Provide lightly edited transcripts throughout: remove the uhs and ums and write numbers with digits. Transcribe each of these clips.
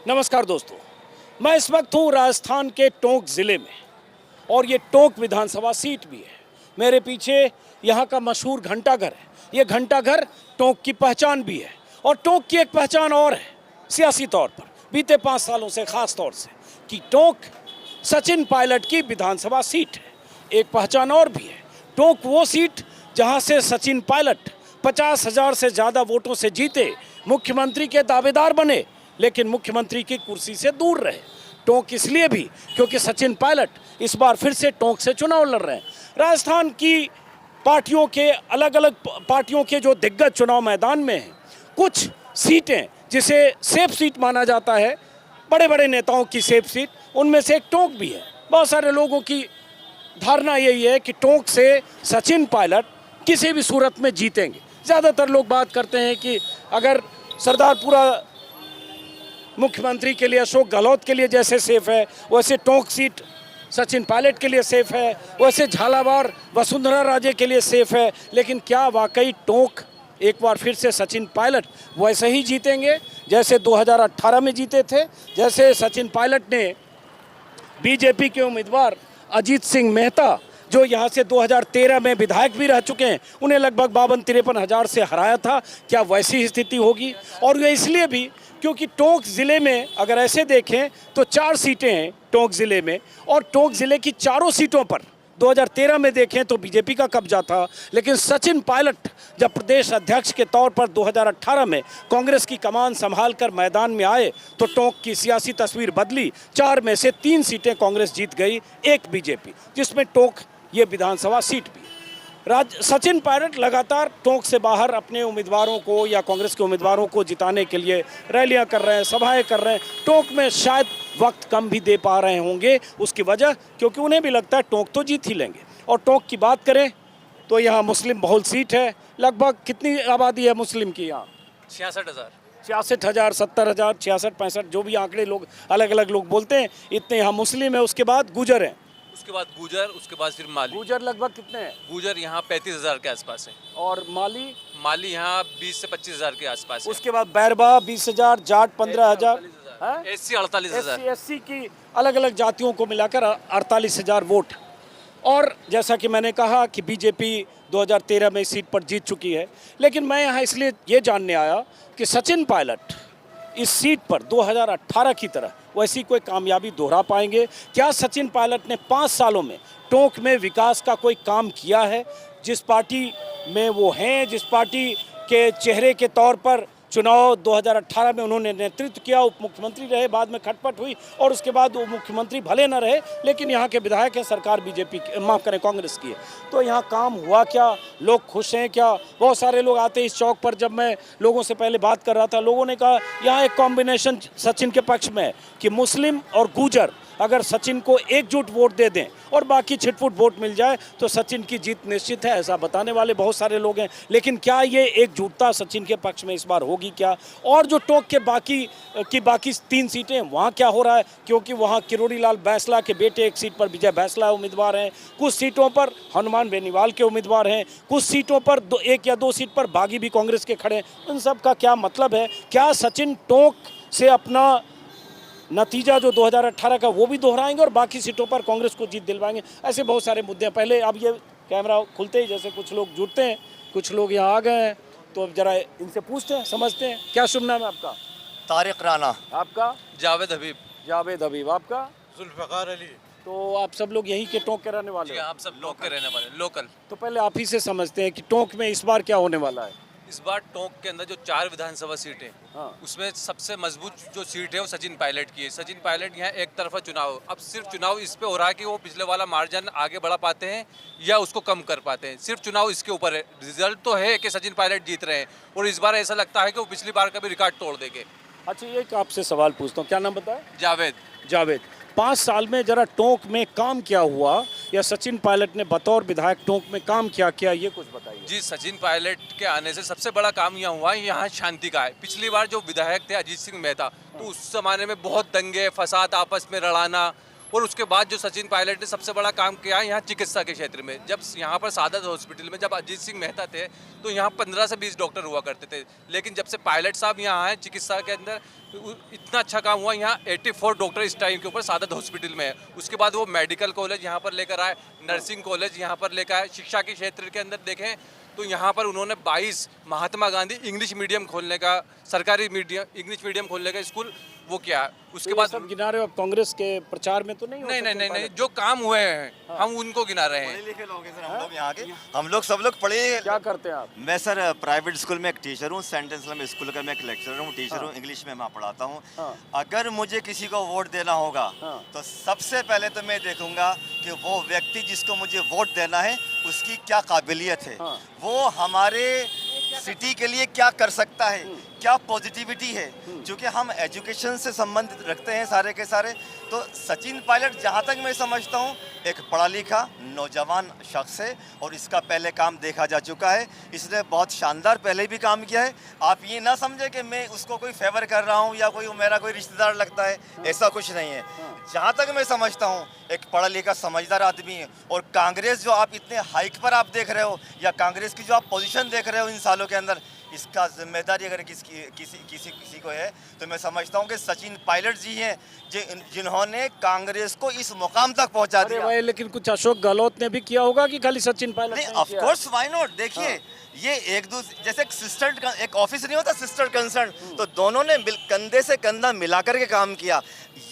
नमस्कार दोस्तों, मैं इस वक्त हूँ राजस्थान के टोंक ज़िले में और ये टोंक विधानसभा सीट भी है। मेरे पीछे यहाँ का मशहूर घंटाघर है। ये घंटाघर टोंक की पहचान भी है और टोंक की एक पहचान और है सियासी तौर पर बीते 5 सालों से, ख़ास तौर से कि टोंक सचिन पायलट की विधानसभा सीट है। एक पहचान और भी है, टोंक वो सीट जहाँ से सचिन पायलट 50,000 से ज़्यादा वोटों से जीते, मुख्यमंत्री के दावेदार बने, लेकिन मुख्यमंत्री की कुर्सी से दूर रहे। टोंक इसलिए भी क्योंकि सचिन पायलट इस बार फिर से टोंक से चुनाव लड़ रहे हैं। राजस्थान की पार्टियों के अलग अलग पार्टियों के जो दिग्गज चुनाव मैदान में हैं, कुछ सीटें जिसे सेफ सीट माना जाता है, बड़े बड़े नेताओं की सेफ सीट, उनमें से एक टोंक भी है। बहुत सारे लोगों की धारणा यही है कि टोंक से सचिन पायलट किसी भी सूरत में जीतेंगे। ज़्यादातर लोग बात करते हैं कि अगर सरदारपुरा मुख्यमंत्री के लिए, अशोक गहलोत के लिए जैसे सेफ है, वैसे टोंक सीट सचिन पायलट के लिए सेफ है, वैसे झालावाड़ वसुंधरा राजे के लिए सेफ है। लेकिन क्या वाकई टोंक एक बार फिर से सचिन पायलट वैसे ही जीतेंगे जैसे 2018 में जीते थे? जैसे सचिन पायलट ने बीजेपी के उम्मीदवार अजीत सिंह मेहता, जो यहाँ से 2013 में विधायक भी रह चुके हैं, उन्हें लगभग 52-53 हज़ार से हराया था, क्या वैसी ही स्थिति होगी? और ये इसलिए भी क्योंकि टोंक ज़िले में अगर ऐसे देखें तो 4 सीटें हैं टोंक ज़िले में, और टोंक ज़िले की चारों सीटों पर 2013 में देखें तो बीजेपी का कब्जा था, लेकिन सचिन पायलट जब प्रदेश अध्यक्ष के तौर पर 2018 में कांग्रेस की कमान संभाल कर मैदान में आए तो टोंक की सियासी तस्वीर बदली। 4 में से 3 सीटें कांग्रेस जीत गई, 1 बीजेपी, जिसमें टोंक ये विधानसभा सीट भी। सचिन पायलट लगातार टोंक से बाहर अपने उम्मीदवारों को या कांग्रेस के उम्मीदवारों को जिताने के लिए रैलियां कर रहे हैं, सभाएं कर रहे हैं। टोंक में शायद वक्त कम भी दे पा रहे होंगे, उसकी वजह क्योंकि उन्हें भी लगता है टोंक तो जीत ही लेंगे। और टोंक की बात करें तो यहाँ मुस्लिम बहुल सीट है। लगभग कितनी आबादी है मुस्लिम की यहाँ? 66,000। 66,000, 70,000, 66, 65, जो भी आंकड़े लोग अलग अलग लोग बोलते हैं, इतने यहाँ मुस्लिम है। उसके बाद गुजर है, उसके बाद गुजर, उसके बाद फिर माली। गुजर लगभग कितने हैं? गुजर यहाँ 35,000 के आसपास है। और माली? माली यहाँ 20 से 25,000 के आसपास है। उसके बाद बैरबा 20,000, जाट 15,000, एससी 48,000। एससी की अलग अलग जातियों को मिलाकर 48,000 वोट। और जैसा कि मैंने कहा कि बीजेपी 2013 में इस सीट पर जीत चुकी है, लेकिन मैं यहाँ इसलिए ये जानने आया कि सचिन पायलट इस सीट पर 2018 की तरह वैसी कोई कामयाबी दोहरा पाएंगे? क्या सचिन पायलट ने 5 सालों में टोंक में विकास का कोई काम किया है? जिस पार्टी में वो हैं, जिस पार्टी के चेहरे के तौर पर चुनाव 2018 में उन्होंने नेतृत्व किया, उप मुख्यमंत्री रहे, बाद में खटपट हुई और उसके बाद वो मुख्यमंत्री भले न रहे, लेकिन यहाँ के विधायक हैं, सरकार बीजेपी माफ़ करें कांग्रेस की है। तो यहाँ काम हुआ क्या? लोग खुश हैं क्या? बहुत सारे लोग आते इस चौक पर। जब मैं लोगों से पहले बात कर रहा था, लोगों ने कहा यहाँ एक कॉम्बिनेशन सचिन के पक्ष में है कि मुस्लिम और गुजर अगर सचिन को एकजुट वोट दे दें और बाकी छिटपुट वोट मिल जाए तो सचिन की जीत निश्चित है, ऐसा बताने वाले बहुत सारे लोग हैं। लेकिन क्या ये एकजुटता सचिन के पक्ष में इस बार होगी क्या? और जो टोंक के बाकी 3 सीटें, वहाँ क्या हो रहा है? क्योंकि वहाँ किरोड़ी लाल बैंसला के बेटे एक सीट पर विजय बैंसला उम्मीदवार हैं, कुछ सीटों पर हनुमान बेनीवाल के उम्मीदवार हैं, कुछ सीटों पर 1 या 2 सीट पर बागी भी कांग्रेस के खड़े हैं। उन सब का क्या मतलब है? क्या सचिन टोंक से अपना नतीजा जो 2018 का वो भी दोहराएंगे और बाकी सीटों पर कांग्रेस को जीत दिलवाएंगे? ऐसे बहुत सारे मुद्दे हैं। पहले अब ये कैमरा खुलते ही जैसे कुछ लोग जुड़ते हैं, कुछ लोग यहाँ आ गए हैं, तो अब जरा इनसे पूछते हैं, समझते हैं। क्या शुभ नाम है आपका? तारिक राना। आपका? जावेद हबीब। जावेद हबीब। आपका? जुल्फ़िकार अली। तो आप सब लोग यहीं के टोंक के रहने वाले जी, हो? आप सब टोंक के रहने वाले, लोकल। तो पहले आप ही से समझते हैं कि टोंक में इस बार क्या होने वाला है? इस बार टोंक के अंदर जो 4 विधानसभा सीटें, हाँ। उसमें सबसे मजबूत जो सीट है वो सचिन पायलट की है। सचिन पायलट यहाँ एक तरफा चुनाव, अब सिर्फ चुनाव इस पे हो रहा है कि वो पिछले वाला मार्जिन आगे बढ़ा पाते हैं या उसको कम कर पाते हैं। सिर्फ चुनाव इसके ऊपर है। रिजल्ट तो है कि सचिन पायलट जीत रहे हैं और इस बार ऐसा लगता है कि वो पिछली बार का भी रिकॉर्ड तोड़ देंगे। अच्छा, एक आपसे सवाल पूछता हूँ, क्या नाम बताया? जावेद। जावेद, 5 साल में जरा टोंक में काम क्या हुआ या सचिन पायलट ने बतौर विधायक टोंक में काम क्या किया, ये कुछ बताइए। जी, सचिन पायलट के आने से सबसे बड़ा काम यहाँ हुआ है, यहाँ शांति का है। पिछली बार जो विधायक थे अजीत सिंह मेहता, तो उस जमाने में बहुत दंगे फसाद, आपस में लड़ाना, और उसके बाद जो सचिन पायलट ने सबसे बड़ा काम किया है यहाँ चिकित्सा के क्षेत्र में। जब यहाँ पर सादत हॉस्पिटल में जब अजीत सिंह मेहता थे तो यहाँ 15 से 20 डॉक्टर हुआ करते थे, लेकिन जब से पायलट साहब यहाँ आए चिकित्सा के अंदर इतना अच्छा काम हुआ। यहाँ 84 डॉक्टर इस टाइम के ऊपर सादत हॉस्पिटल में है। उसके बाद वो मेडिकल कॉलेज यहाँ पर लेकर आए, नर्सिंग कॉलेज यहाँ पर लेकर आए। शिक्षा के क्षेत्र के अंदर देखें तो यहाँ पर उन्होंने 22 महात्मा गांधी इंग्लिश मीडियम खोलने का, सरकारी मीडियम इंग्लिश मीडियम खोलने का स्कूल वो किया। उसके बाद सब गिना रहे हो, अब कांग्रेस के प्रचार में तो नहीं हो नहीं सकते नहीं नहीं पायलट? जो काम हुए हैं हम उनको गिना रहे हैं। पढ़े लिखे लोग हैं सर, हम लोग यहाँ के, हम लोग सब लोग पढ़े। क्या करते हैं आप? मैं सर प्राइवेट स्कूल में एक टीचर हूँ, सेंट एंसलम स्कूल का मैं एक लेक्चरर हूँ, टीचर हूँ, इंग्लिश में मैं पढ़ाता हूँ। अगर मुझे किसी को वोट देना होगा तो सबसे पहले तो मैं देखूंगा कि वो व्यक्ति जिसको मुझे वोट देना है उसकी क्या काबिलियत है, वो हमारे सिटी के लिए क्या कर सकता है, क्या पॉजिटिविटी है। क्योंकि हम एजुकेशन से संबंधित रखते हैं सारे के सारे। तो सचिन पायलट जहाँ तक मैं समझता हूँ एक पढ़ा लिखा नौजवान शख्स है और इसका पहले काम देखा जा चुका है। इसने बहुत शानदार पहले भी काम किया है। आप ये ना समझे कि मैं उसको कोई फेवर कर रहा हूँ या कोई मेरा कोई रिश्तेदार लगता है, ऐसा कुछ नहीं है। जहाँ तक मैं समझता हूँ एक पढ़ा लिखा समझदार आदमी है। और कांग्रेस जो आप इतने हाइक पर आप देख रहे हो या कांग्रेस की जो आप पोजीशन देख रहे हो इन सालों के अंदर, इसका जिम्मेदारी अगर किसी को है तो मैं समझता हूँ कि सचिन पायलट जी हैं जिन्होंने कांग्रेस को इस मुकाम तक पहुँचा अरे दिया। भाई, लेकिन कुछ अशोक गहलोत ने भी किया होगा कि खाली सचिन पायलट नहीं, ने ऑफ किया? Course why not. देखिए ये एक दूसरे जैसे एक सिस्टर एक ऑफिस नहीं होता सिस्टर कंसर्न, तो दोनों ने कंधे से कंधा मिलाकर के काम किया।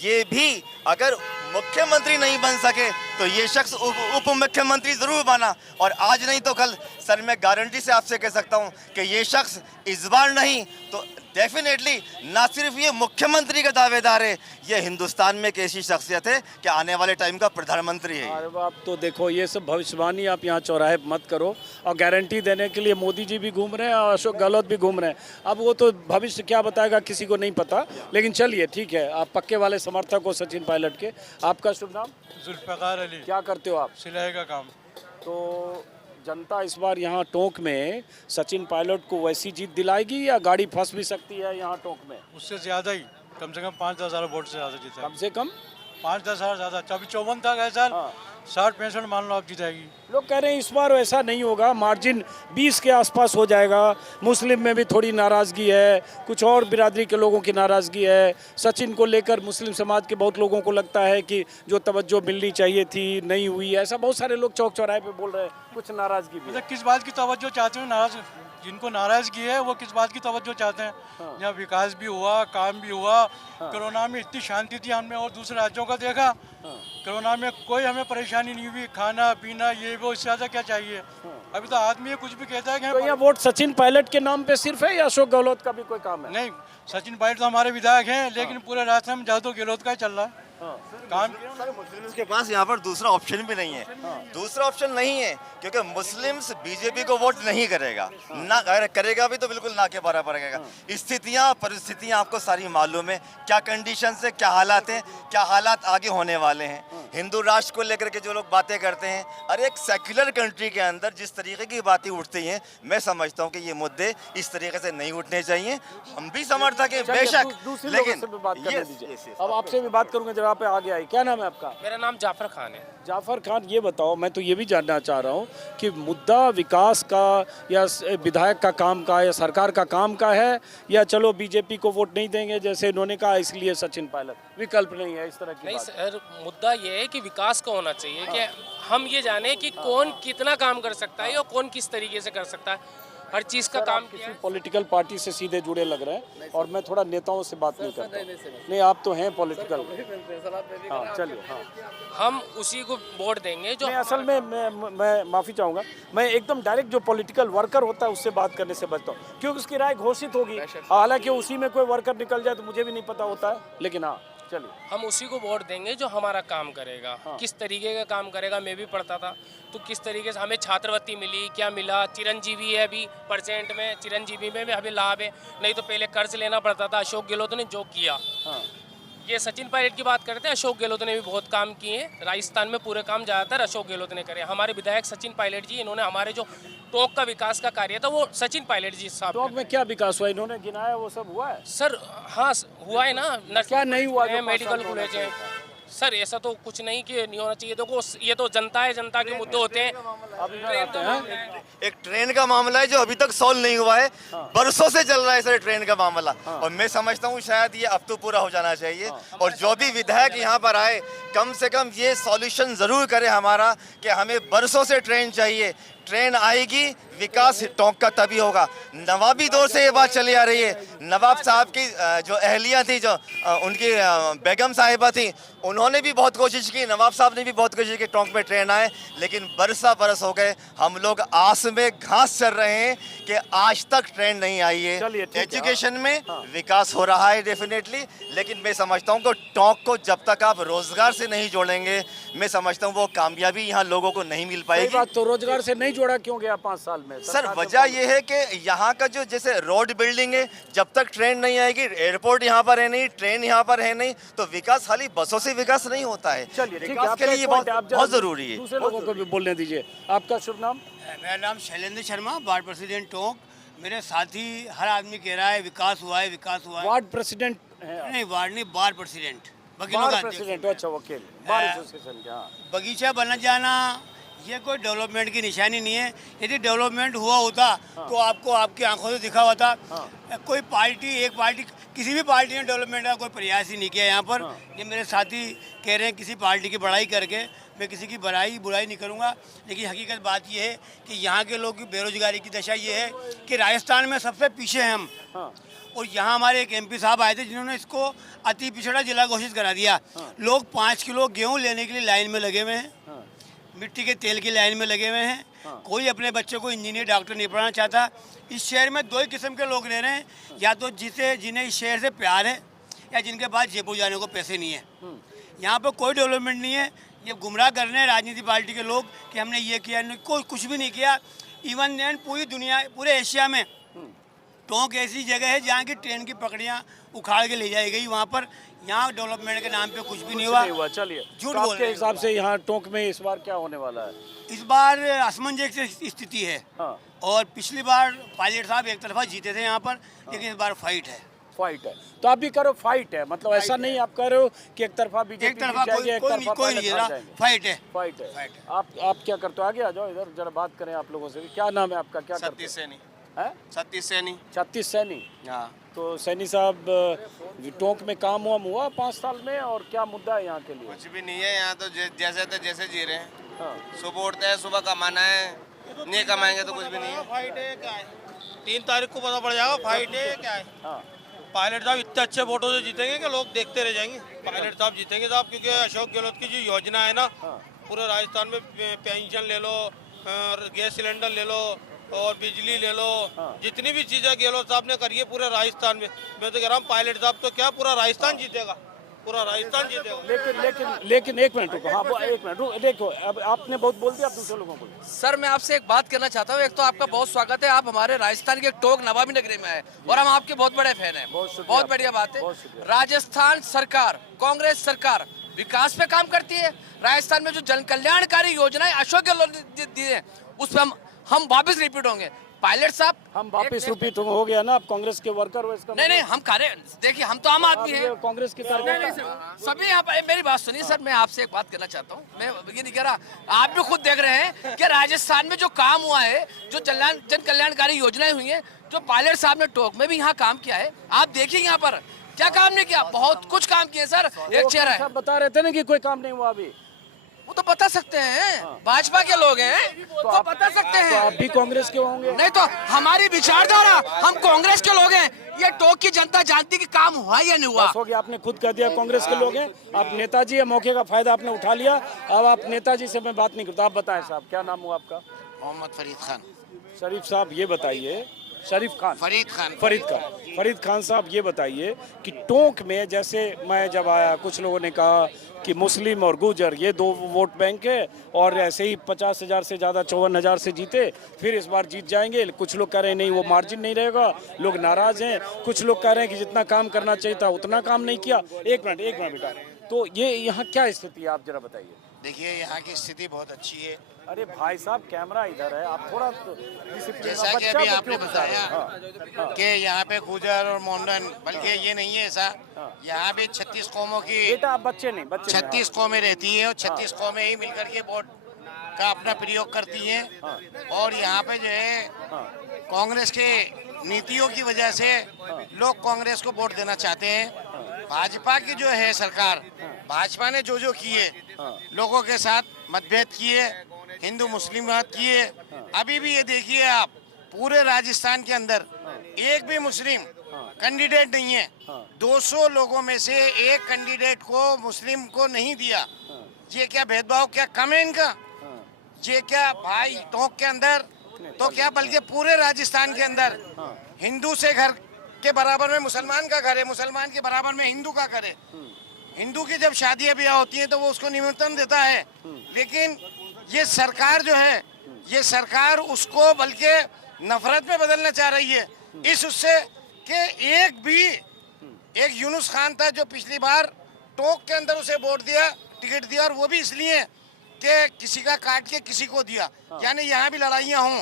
ये भी अगर मुख्यमंत्री नहीं बन सके तो ये शख्स उप मुख्यमंत्री जरूर बना, और आज नहीं तो कल। सर मैं गारंटी से आपसे कह सकता हूँ कि ये शख्स इस बार नहीं तो डेफिनेटली ना सिर्फ ये मुख्यमंत्री का दावेदार है, ये हिंदुस्तान में एक ऐसी शख्सियत है कि आने वाले टाइम का प्रधानमंत्री है। अरे बाप, तो देखो ये सब भविष्यवाणी आप यहाँ चौराहे पे मत करो। और गारंटी देने के लिए मोदी जी भी घूम रहे हैं और अशोक गहलोत भी घूम रहे हैं। अब वो तो भविष्य क्या बताएगा किसी को नहीं पता। लेकिन चलिए ठीक है, आप पक्के वाले समर्थक हो सचिन पायलट के। आपका शुभ नाम? जुल्फ़िकार अली। क्या करते हो आप? सिलाई का काम। तो जनता इस बार यहाँ टोंक में सचिन पायलट को वैसी जीत दिलाएगी या गाड़ी फंस भी सकती है यहाँ टोंक में? उससे ज़्यादा ही, कम से कम 5-10 हज़ार वोट से ज़्यादा जीता। कम से कम 5-10 हज़ार ज़्यादा। अभी 54 था गए साल, 60-65 मान लो आप जीतेगी। लोग कह रहे हैं इस बार ऐसा नहीं होगा, मार्जिन 20 के आसपास हो जाएगा। मुस्लिम में भी थोड़ी नाराज़गी है, कुछ और बिरादरी के लोगों की नाराज़गी है। सचिन को लेकर मुस्लिम समाज के बहुत लोगों को लगता है कि जो तवज्जो मिलनी चाहिए थी नहीं हुई। ऐसा बहुत सारे लोग चौक चौराहे पे बोल रहे हैं, कुछ नाराज़गी भी है। मतलब किस बात की तवज्जो चाहते हैं? जिनको नाराज़गी है वो किस बात की तवज्जो चाहते हैं? यहाँ विकास भी हुआ, काम भी हुआ। कोरोना में इतनी शांति थी, हमने और दूसरे राज्यों का देखा। कोरोना में कोई हमें परेशानी नहीं हुई, खाना पीना ये वो, इससे ज़्यादा क्या चाहिए? अभी तो आदमी ये कुछ भी कहता है कि तो यहाँ वोट सचिन पायलट के नाम पे सिर्फ है या अशोक गहलोत का भी कोई काम है? नहीं, सचिन पायलट तो हमारे विधायक हैं, लेकिन पूरे रास्ते में ज़्यादा तो गहलोत का ही चल रहा है काम। मुस्लिम्स के पास यहाँ पर दूसरा ऑप्शन भी नहीं है। दूसरा ऑप्शन नहीं है क्योंकि मुस्लिम्स बीजेपी को वोट नहीं करेगा, ना अगर करेगा भी तो बिल्कुल ना के बराबर करेगा। स्थितियाँ परिस्थितियाँ आपको सारी मालूम है, क्या कंडीशन है, क्या हालात हैं, क्या हालात आगे होने वाले हैं। हिंदू राष्ट्र को लेकर के जो लोग बातें करते हैं, अरे एक सेक्युलर कंट्री के अंदर जिस तरीके की बातें उठती हैं, मैं समझता हूँ कि ये मुद्दे इस तरीके से नहीं उठने चाहिए। हम भी समर्थक हैं बेशक, लेकिन अब आपसे भी बात करूंगा जब आप आ गया है। क्या नाम है आपका? मेरा नाम जाफर खान है। जाफर खान, ये बताओ, मैं तो ये भी जानना चाह रहा हूँ कि मुद्दा विकास का या विधायक का काम का या सरकार का काम का है, या चलो बीजेपी को वोट नहीं देंगे जैसे इन्होंने कहा इसलिए सचिन पायलट, विकल्प नहीं है इस तरह की नहीं बात? सर, मुद्दा ये है कि विकास का होना चाहिए कि हम ये जाने कि कौन कितना काम कर सकता है और कौन किस तरीके से कर सकता है। हर चीज़ का काम किया किसी है। पॉलिटिकल पार्टी से सीधे जुड़े लग रहे हैं और मैं थोड़ा नेताओं से बात नहीं करता। नहीं, आप तो हैं पॉलिटिकल। हाँ चलिए। हाँ, हम उसी को वोट देंगे जो नहीं, असल में मैं माफ़ी चाहूँगा, मैं एकदम डायरेक्ट जो पॉलिटिकल वर्कर होता है उससे बात करने से बचता हूँ, क्योंकि उसकी राय घोषित होगी। हालांकि उसी में कोई वर्कर निकल जाए तो मुझे भी नहीं पता होता है, लेकिन हाँ चलिए। हम उसी को वोट देंगे जो हमारा काम करेगा। किस तरीके का काम करेगा, मैं भी पढ़ता था तो किस तरीके से हमें छात्रवृत्ति मिली, क्या मिला, चिरंजीवी है अभी परसेंट में, चिरंजीवी में भी अभी लाभ है, नहीं तो पहले कर्ज लेना पड़ता था। अशोक गहलोत ने जो किया, ये सचिन पायलट की बात करते हैं, अशोक गहलोत ने भी बहुत काम किए हैं। राजस्थान में पूरे काम ज़्यादातर अशोक गहलोत ने करे। हमारे विधायक सचिन पायलट जी, इन्होंने हमारे जो टोंक का विकास का कार्य था वो सचिन पायलट जी साहब। टोंक में क्या विकास हुआ, इन्होंने गिनाया, वो सब हुआ है? सर हाँ हुआ है ना। क्या नहीं हुआ जो मेडिकल 5 साल कॉलेज है, सर ऐसा तो कुछ नहीं कि नहीं होना चाहिए। देखो ये तो जनता है, जनता के मुद्दे होते हैं। अब इधर आते हैं। एक ट्रेन का मामला है जो अभी तक सॉल्व नहीं हुआ है, बरसों से चल रहा है सर ट्रेन का मामला, और मैं समझता हूँ शायद ये अब तो पूरा हो जाना चाहिए। और जो भी विधायक यहाँ पर आए कम से कम ये सॉल्यूशन जरूर करे हमारा कि हमें बरसों से ट्रेन चाहिए, ट्रेन आएगी विकास टोंक का तभी होगा। नवाबी दौर से ये बात चली आ रही है। नवाब साहब की जो अहलिया थी, जो उनकी बेगम साहिबा थी, उन्होंने भी बहुत कोशिश की, नवाब साहब ने भी बहुत कोशिश की टोंक में ट्रेन आए, लेकिन बरस हो गए, हम लोग आस में घास चल रहे हैं कि आज तक ट्रेन नहीं आई चलिए, है। ठीक है। एजुकेशन में विकास हो रहा है डेफिनेटली, लेकिन मैं समझता हूँ कि टोंक को जब तक आप रोजगार से नहीं जोड़ेंगे, मैं समझता हूँ वो कामयाबी यहाँ लोगों को नहीं मिल सही पाएगी। बात, तो रोजगार से नहीं जोड़ा क्यों गया 5 साल में? सर सरकार वजह यह है कि यहाँ का जो जैसे रोड बिल्डिंग है, जब तक ट्रेन नहीं आएगी, एयरपोर्ट यहाँ पर है नहीं, ट्रेन यहाँ पर है नहीं, तो विकास खाली बसों से विकास नहीं होता है। चलिए, ठीक है, विकास आपका के एक लिए point है, आप जरा बहुत जरूरी है। दूसरे लोगों को भी बोलने दीजिए। आपका शुभ नाम? मेरा नाम शैलेंद्र शर्मा, वार्ड प्रेसिडेंट टोंक। मेरे साथी हर आदमी कह रहा है विकास हुआ है, विकास हुआ है। वार्ड प्रेसिडेंट है? नहीं, वार्ड नहीं, बार प्रेसिडेंट, वकीलों बार का अध्यक्ष। प्रेसिडेंट, अच्छा वकील, बार एसोसिएशन के। हाँ, बगीचा बन जाना ये कोई डेवलपमेंट की निशानी नहीं है। यदि डेवलपमेंट हुआ होता तो आपको आपकी आंखों से दिखा होता। कोई पार्टी, एक पार्टी, किसी भी पार्टी ने डेवलपमेंट का कोई प्रयास ही नहीं किया यहाँ पर। ये मेरे साथी कह रहे हैं किसी पार्टी की बड़ाई करके, मैं किसी की बुराई नहीं करूँगा, लेकिन हकीकत बात यह है कि यहाँ के लोग की बेरोजगारी की दशा ये है कि राजस्थान में सबसे पीछे हैं हम। और यहाँ हमारे एक एमपी साहब आए थे जिन्होंने इसको अति पिछड़ा जिला घोषित करा दिया। लोग 5 किलो गेहूँ लेने के लिए लाइन में लगे हुए हैं, मिट्टी के तेल की लाइन में लगे हुए हैं। कोई अपने बच्चे को इंजीनियर, डॉक्टर नहीं पढ़ाना चाहता। इस शहर में 2 ही किस्म के लोग रह रहे हैं, या तो जिन्हें इस शहर से प्यार है, या जिनके पास जयपुर जाने को पैसे नहीं है। यहाँ पर कोई डेवलपमेंट नहीं है। ये गुमराह कर रहे हैं राजनीति पार्टी के लोग कि हमने ये किया, कोई कुछ भी नहीं किया। इवन देन पूरी दुनिया, पूरे एशिया में टोंक ऐसी जगह है जहाँ की ट्रेन की पकड़ियाँ उखाड़ के ले जाई गई। वहाँ पर यहाँ डेवलपमेंट के नाम पे कुछ भी नहीं हुआ। चलिए, झूठ तो बोल आपके रहे हैं। हिसाब से यहाँ टोंक में इस बार क्या होने वाला है? इस बार असमंजस की स्थिति है। हाँ। और पिछली बार पायलट साहब एक तरफा जीते थे यहाँ पर, लेकिन इस बार फाइट है। फाइट है, तो आप भी करो फाइट है, मतलब ऐसा नहीं आप कह रहे हो कि एक तरफा बीजेपी एक तरफा जीत जाएगी, एक तरफा कोई नहीं पायलट जीत हार रहा, जाएंगे। फाइट है। फाइट है। फाइट है। आप क्या करते हो? आगे आ जाओ, इधर जरा बात करें आप लोगों से भी। क्या नाम है आपका? क्या करते सतीश सैनी। हैं? सतीश सैनी। छत्तीस सैनी। हाँ, तो सैनी साहब, टोंक में काम हुआ 5 साल में, और क्या मुद्दा है यहाँ के लिए? कुछ भी नहीं है यहाँ तो, जैसे जी रहे हैं। हाँ। सुबह उठते हैं, सुबह कमाना है, नहीं कमाएंगे तो कुछ भी नहीं है। फाइट है क्या है? 3 तारीख को पता पड़ जाएगा फाइट है क्या है। हाँ। पायलट साहब इतने अच्छे वोटों से जीतेंगे कि लोग देखते रह जाएंगे। पायलट साहब जीतेंगे साहब, क्योंकि अशोक गहलोत की जो योजना है ना, पूरे राजस्थान में पेंशन ले लो, गैस सिलेंडर ले लो, और बिजली ले लो, जितनी भी चीज़ें गहलोत साहब ने करी है पूरे राजस्थान में। मैं तो कह रहा हूँ पायलट साहब तो क्या पूरा राजस्थान जीतेगा, पूरा राजस्थान जीतेगा। लेकिन एक मिनट रुको। हाँ, एक मिनट रुको। देखो, अब आपने बहुत बोल दिया, आप दूसरे लोगों को बोलो। सर मैं आपसे एक बात करना चाहता हूँ। एक तो आपका बहुत स्वागत है, आप हमारे राजस्थान के टोंक नवाबी नगरी में आए, और हम आपके बहुत बड़े फैन हैं। बहुत बढ़िया बात है। राजस्थान सरकार, कांग्रेस सरकार विकास पे काम करती है। राजस्थान में जो जन कल्याणकारी योजनाएं अशोक गहलोत दी है, उस पर हम वापस रिपीट होंगे। पायलट साहब, हम वापस रिपीट हो गया ना, आप कांग्रेस के वर्कर हो इसका? नहीं, हम कार्य, देखिए हम तो आम आदमी हैं, कांग्रेस के कार्यकर्ता सभी यहाँ पर। मेरी बात सुनिए सर, मैं आपसे एक बात करना चाहता हूँ। मैं ये नहीं कह रहा, आप भी खुद देख रहे हैं कि राजस्थान में जो काम हुआ है, जो जन कल्याणकारी योजनाएं हुई हैं, जो पायलट साहब ने टोंक में भी यहाँ काम किया है, आप देखिए यहाँ पर क्या काम नहीं किया। बहुत कुछ काम किया सर। एक चेहरा है, बता रहे थे ना कि कोई काम नहीं हुआ अभी। वो तो बता सकते हैं, भाजपा के लोग हैं तो बता सकते हैं। आप भी कांग्रेस के होंगे? नहीं तो हमारी विचारधारा, हम कांग्रेस के लोग हैं। ये टोंक की जनता जानती कि काम हुआ या नहीं हुआ। हो गया, आपने खुद कह दिया कांग्रेस के लोग हैं। आप नेताजी है, मौके का फायदा आपने उठा लिया। अब आप नेताजी से मैं बात नहीं करता। आप बताएं साहब, क्या नाम हुआ आपका? मोहम्मद फरीद खान। शरीफ साहब, ये बताइए, शरीफ खान, फरीद खान साहब, ये बताइए कि टोंक में, जैसे मैं जब आया, कुछ लोगों ने कहा कि मुस्लिम और गुजर ये 2 वोट बैंक है, और ऐसे ही 50,000 से ज़्यादा 54,000 से जीते, फिर इस बार जीत जाएंगे। कुछ लोग कह रहे हैं नहीं, वो मार्जिन नहीं रहेगा, लोग नाराज़ हैं। कुछ लोग कह रहे हैं कि जितना काम करना चाहिए था उतना काम नहीं किया। एक मिनट बेटा, तो ये यहाँ क्या स्थिति है, आप जरा बताइए। देखिए यहाँ की स्थिति बहुत अच्छी है। अरे भाई साहब कैमरा इधर है, आप थोड़ा डिसिप्लिन। जैसा कि अभी आपने बताया कि यहाँ पे गुजर और मोंडन, बल्कि ये नहीं है ऐसा, यहाँ भी 36 कौमों की, बेटा आप बच्चे नहीं, बच्चे 36 कौमें रहती है और 36 कौमें ही मिलकर के वोट का अपना प्रयोग करती हैं। और यहाँ पे जो है कांग्रेस के नीतियों की वजह से लोग कांग्रेस को वोट देना चाहते हैं। भाजपा की जो है सरकार, भाजपा ने जो किए, लोगों के साथ मतभेद किए, हिंदू मुस्लिम बात किए। अभी भी ये देखिए आप, पूरे राजस्थान के अंदर एक भी मुस्लिम कैंडिडेट नहीं है। 200 लोगों में से एक कैंडिडेट को मुस्लिम को नहीं दिया। ये क्या भेदभाव, क्या कम है इनका? ये क्या भाई टोंक के अंदर तो क्या, बल्कि पूरे राजस्थान के अंदर हिंदू से घर के बराबर में मुसलमान का घर है, मुसलमान के बराबर में हिंदू का घर है। हिंदू की जब शादियां ब्याह होती हैं तो वो उसको निमंत्रण देता है, लेकिन ये सरकार जो है, ये सरकार उसको बल्कि नफरत में बदलना चाह रही है। इस उससे कि एक यूनुस खान था जो पिछली बार टोंक के अंदर उसे वोट दिया, टिकट दिया, और वो भी इसलिए कि किसी का काट के किसी को दिया। यानी यहाँ भी लड़ाइयाँ हों,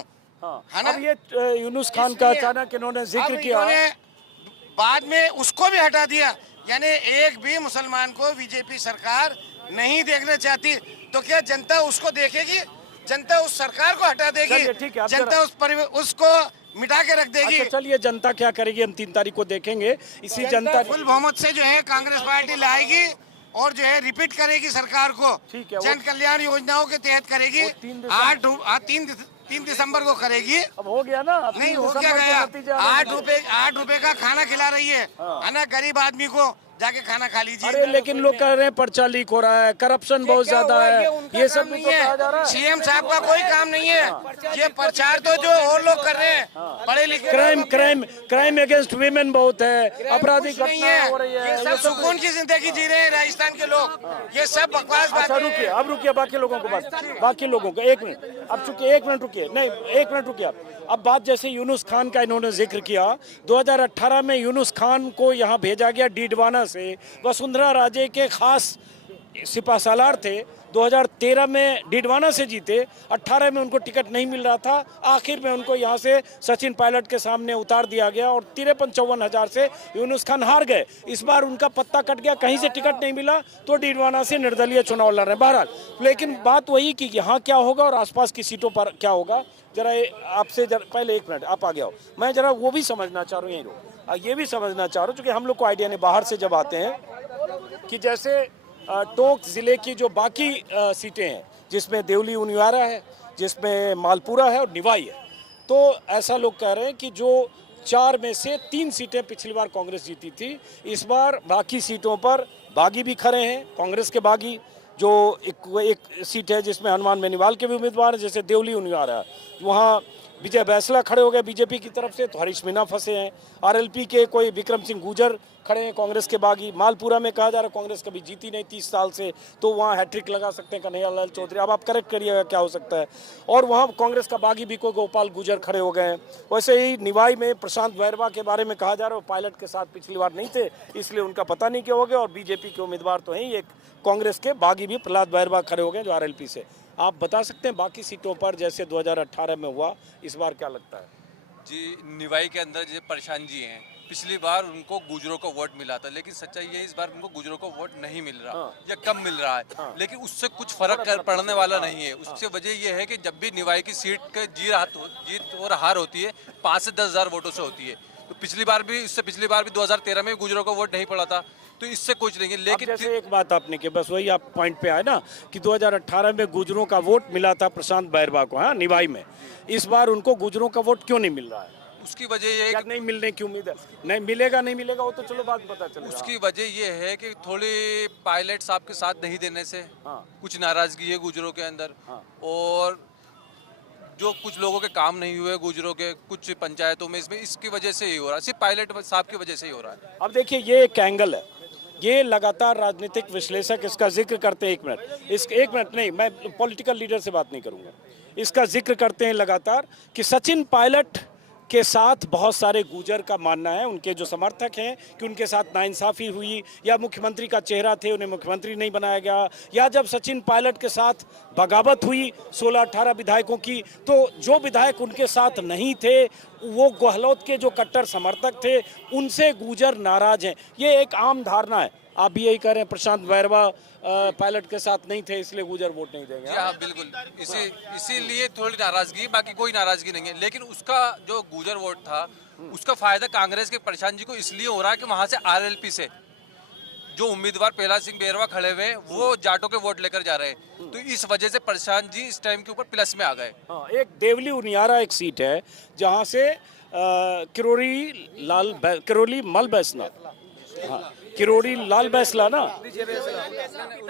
है ना? अब ये यूनुस खान का अचानक इन्होंने जिक्र किया, बाद में उसको भी हटा दिया। यानी एक भी मुसलमान को बीजेपी सरकार नहीं देखना चाहती, तो क्या जनता उसको देखेगी? जनता उस सरकार को हटा देगी, ठीक है, जनता उसको मिटा के रख देगी। अच्छा चलिए, जनता क्या करेगी हम 3 तारीख को देखेंगे। इसी जनता फुल बहुमत से जो है कांग्रेस पार्टी लाएगी और जो है रिपीट करेगी सरकार को। ठीक है, जन कल्याण योजनाओं के तहत करेगी। 3 दिसंबर को करेगी। अब हो गया ना, नहीं हो क्या गया, 8 रुपए का खाना खिला रही है ना गरीब आदमी को, जाके खाना खा लीजिए। अरे लेकिन लोग कह रहे हैं पर्चा लीक हो रहा है, करप्शन बहुत ज्यादा है, ये सब भी तो कहा जा रहा है। सीएम साहब का कोई काम नहीं है, ये प्रचार तो जो और लोग कर रहे हैं, पढ़े लिखे। क्राइम अगेंस्ट वीमेन बहुत है, अपराधी घटना हो रही है, ये सब सुकून की जिंदगी जी रहे हैं राजस्थान के लोग, ये सब बकवास बात है। रुकिए, अब रुकिए, बाकी लोगों को बस, बाकी लोगों को 1 मिनट, अब चुके 1 मिनट रुकिए, नहीं 1 मिनट रुकिए आप। अब बात जैसे यूनुस खान का इन्होंने जिक्र किया, 2018 में यूनुस खान को यहाँ भेजा गया डीडवाना से, वसुंधरा राजे के खास सिपाहसालार थे। 2013 में डीडवाना से जीते, 18 में उनको टिकट नहीं मिल रहा था, आखिर में उनको यहाँ से सचिन पायलट के सामने उतार दिया गया और 53-54 हज़ार से यूनुस खान हार गए। इस बार उनका पत्ता कट गया, कहीं से टिकट नहीं मिला तो डीडवाना से निर्दलीय चुनाव लड़ रहे हैं। बहरहाल, लेकिन बात वही कि यहाँ क्या होगा और आसपास की सीटों पर क्या होगा, जरा आपसे पहले 1 मिनट आप आ गया हो, मैं जरा वो भी समझना चाह रहा हूँ, ये भी समझना चाह रहा हूँ, क्योंकि हम लोग को आइडिया नहीं बाहर से जब आते हैं कि जैसे टोंक ज़िले की जो बाकी सीटें हैं, जिसमें देवली उनियारा है, जिसमें मालपुरा है और निवाई है, तो ऐसा लोग कह रहे हैं कि जो 4 में से 3 सीटें पिछली बार कांग्रेस जीती थी, इस बार बाकी सीटों पर बागी भी खड़े हैं, कांग्रेस के बागी। जो एक सीट है जिसमें हनुमान बेनीवाल के भी उम्मीदवार हैं, जैसे देवली उनियारा, वहाँ विजय बैसला खड़े हो गए बीजेपी की तरफ से, तो हरीश मीना फंसे हैं। आरएलपी के कोई विक्रम सिंह गुजर खड़े हैं कांग्रेस के बागी। मालपुरा में कहा जा रहा है कांग्रेस कभी जीती नहीं 30 साल से, तो वहाँ हैट्रिक लगा सकते हैं कन्हैयालाल चौधरी। अब आप करेक्ट करिएगा क्या हो सकता है। और वहाँ कांग्रेस का बागी भी कोई गोपाल गुजर खड़े हो गए हैं। वैसे ही निवाई में प्रशांत बैरवा के बारे में कहा जा रहा है, वो पायलट के साथ पिछली बार नहीं थे, इसलिए उनका पता नहीं क्या हो गया। और बीजेपी के उम्मीदवार तो हैं, एक कांग्रेस के बागी भी प्रहलाद बैरवा खड़े हो गए जो आरएलपी से। आप बता सकते हैं बाकी सीटों पर जैसे 2018 में हुआ, इस बार क्या लगता है? जी, निवाई के अंदर जो प्रशांत जी हैं, पिछली बार उनको गुजरों को वोट मिला था, लेकिन सच्चाई ये इस बार उनको गुजरों को वोट नहीं मिल रहा या कम मिल रहा है। लेकिन उससे कुछ फर्क पड़ने वाला नहीं है। उससे वजह यह है कि जब भी निवाई की सीट के जीत और हार होती है 5 से 10 हज़ार वोटों से होती है। तो पिछली बार भी 2013 में गुजरों को वोट नहीं पड़ा था, तो इससे कुछ नहीं है। लेकिन जैसे एक बात आपने की, बस वही आप पॉइंट पे आए ना कि 2018 में गुजरों का वोट मिला था प्रशांत बैरवा को, हाँ, निवाई में। इस बार उनको गुजरों का वोट क्यों नहीं मिल रहा है? उसकी वजह ये है, नहीं मिलने की उम्मीद है, नहीं मिलेगा वो तो चलो बात पता चलेगा। उसकी वजह ये है कि थोड़ी पायलट साहब के साथ नहीं देने से कुछ नाराजगी है गुजरों के अंदर, और जो कुछ लोगों के काम नहीं हुए गुजरों के कुछ पंचायतों में, इसमें इसकी वजह से ही हो रहा है, सिर्फ पायलट साहब की वजह से ही हो रहा है। अब देखिए, ये एक एंगल है, ये लगातार राजनीतिक विश्लेषक इसका जिक्र करते हैं। 1 मिनट, 1 मिनट नहीं, मैं पॉलिटिकल लीडर से बात नहीं करूंगा, इसका जिक्र करते हैं लगातार कि सचिन पायलट के साथ बहुत सारे गुर्जर का मानना है, उनके जो समर्थक हैं, कि उनके साथ नाइंसाफ़ी हुई, या मुख्यमंत्री का चेहरा थे उन्हें मुख्यमंत्री नहीं बनाया गया, या जब सचिन पायलट के साथ बगावत हुई 16-18 विधायकों की, तो जो विधायक उनके साथ नहीं थे वो गहलोत के जो कट्टर समर्थक थे उनसे गुर्जर नाराज हैं। ये एक आम धारणा है। आप भी यही कह रहे हैं प्रशांत बैरवा पायलट के साथ नहीं थे इसलिए गुर्जर वोट नहीं देंगे? हाँ बिल्कुल, इसीलिए थोड़ी नाराजगी है, बाकी कोई नाराजगी नहीं है। लेकिन उसका जो गुर्जर वोट था उसका फायदा कांग्रेस के प्रशांत जी को इसलिए हो रहा है कि वहां से आरएलपी से जो उम्मीदवार पहला सिंह बेरवा खड़े हुए वो जाटों के वोट लेकर जा रहे हैं, तो इस वजह से प्रशांत जी इस टाइम के ऊपर प्लस में आ गए। हाँ, एक देवली उनियारा एक सीट है जहाँ से किरोड़ी मल बैसला, हाँ किरोड़ी लाल बैसला ना,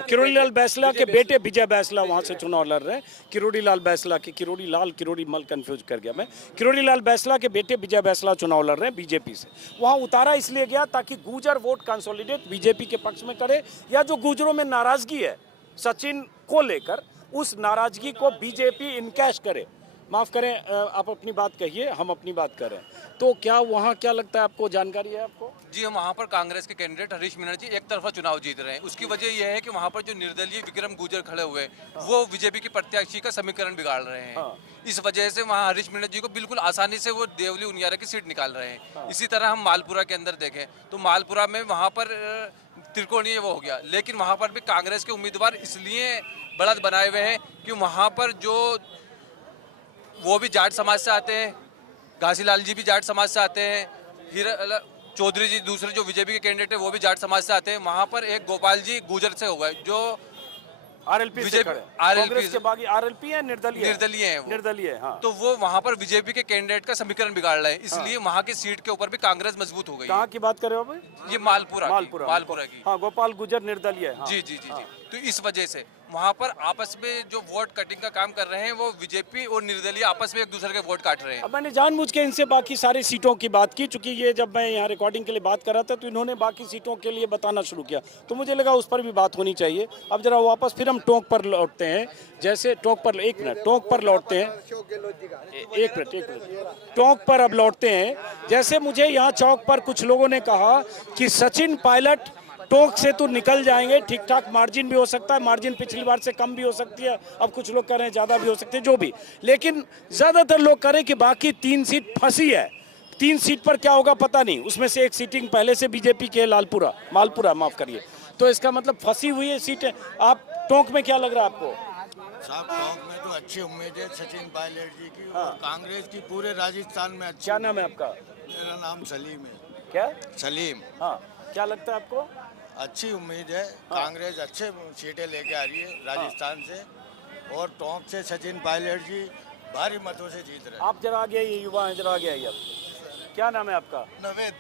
किरोड़ी लाल बैसला के बेटे विजय बैसला वहाँ से चुनाव लड़ रहे हैं। किरोड़ी लाल बैसला के, किरोड़ी मल कंफ्यूज कर गया मैं। किरोड़ी लाल बैसला के बेटे विजय बैसला चुनाव लड़ रहे हैं बीजेपी से। वहाँ उतारा इसलिए गया ताकि गुर्जर वोट कंसोलिडेट बीजेपी के पक्ष में करे, या जो गुर्जरों में नाराजगी है सचिन को लेकर उस नाराजगी को बीजेपी इनकैश करे। माफ़ करें, आप अपनी बात कहिए, हम अपनी बात करें। तो क्या वहाँ क्या लगता है आपको, जानकारी है आपको? जी, हम वहाँ पर कांग्रेस के कैंडिडेट हरीश मीणा जी एक तरफा चुनाव जीत रहे हैं। उसकी वजह यह है कि वहाँ पर जो निर्दलीय विक्रम गुर्जर खड़े हुए हैं वो बीजेपी के प्रत्याशी का समीकरण बिगाड़ रहे हैं। इस वजह से वहाँ हरीश मीणा जी को बिल्कुल आसानी से वो देवली उनियारा की सीट निकाल रहे हैं। इसी तरह हम मालपुरा के अंदर देखें तो मालपुरा में वहाँ पर त्रिकोणीय वो हो गया, लेकिन वहाँ पर भी कांग्रेस के उम्मीदवार इसलिए बढ़त बनाए हुए हैं कि वहाँ पर जो वो भी जाट समाज से आते हैं, घासीलाल जी भी जाट समाज से आते हैं, हीरा चौधरी जी दूसरे जो बीजेपी के कैंडिडेट है वो भी जाट समाज से आते हैं। वहाँ पर एक गोपाल जी गुर्जर से हो गए जो आरएलपी से खड़े, कांग्रेस के बागी आरएलपी है, निर्दलीय है वो। निर्दलीय है, हाँ। तो वो वहाँ पर बीजेपी के कैंडिडेट का समीकरण बिगाड़ रहे हैं, इसलिए वहाँ की सीट के ऊपर भी कांग्रेस मजबूत हो गई। कहाँ की बात कर रहे हो भाई? ये मालपुरा की। हाँ, गोपाल गुर्जर निर्दलीय है। जी जी जी जी। तो इस वजह से वहाँ पर आपस में जो वोट कटिंग का काम कर रहे हैं वो बीजेपी और निर्दलीय आपस में एक दूसरे के वोट काट रहे हैं। अब मैंने जानबूझ के इनसे बाकी सारी सीटों की बात की, चूंकि ये जब मैं यहाँ रिकॉर्डिंग के लिए बात कर रहा था तो इन्होंने बाकी सीटों के लिए बताना शुरू किया, तो मुझे लगा उस पर भी बात होनी चाहिए। अब जरा वापस फिर हम टोंक पर लौटते हैं। जैसे टोंक पर, एक मिनट, टोंक पर लौटते हैं, एक मिनट, टोंक पर अब लौटते हैं। जैसे मुझे यहाँ चौक पर कुछ लोगों ने कहा कि सचिन पायलट टोंक से तो निकल जाएंगे, ठीक ठाक मार्जिन भी हो सकता है, मार्जिन पिछली बार से कम भी हो सकती है, अब कुछ लोग कह रहे हैं ज़्यादा भी हो सकती है, जो भी, लेकिन ज़्यादातर लोग कह रहे हैं कि बाकी 3 सीट फंसी है। 3 सीट पर क्या होगा पता नहीं, उसमें से एक सीटिंग पहले से बीजेपी के मालपुरा माफ़ करिए, तो इसका मतलब फंसी हुई है सीटें। आप टोंक में क्या लग रहा है आपको? साहब टोंक में तो अच्छी उम्मीद है सचिन पायलट जी की, और कांग्रेस की पूरे राजस्थान में अच्छी। क्या नाम है आपका? मेरा नाम सलीम है। क्या? सलीम। हाँ, क्या लगता है आपको? अच्छी उम्मीद है, कांग्रेस अच्छे सीटें लेके आ रही है राजस्थान से, और टोंक से सचिन पायलट जी भारी मतों से जीत रहे हैं। आप जरा आगे आइए, युवा हैं, जरा आगे आइए आप। क्या नाम है आपका? नवेद।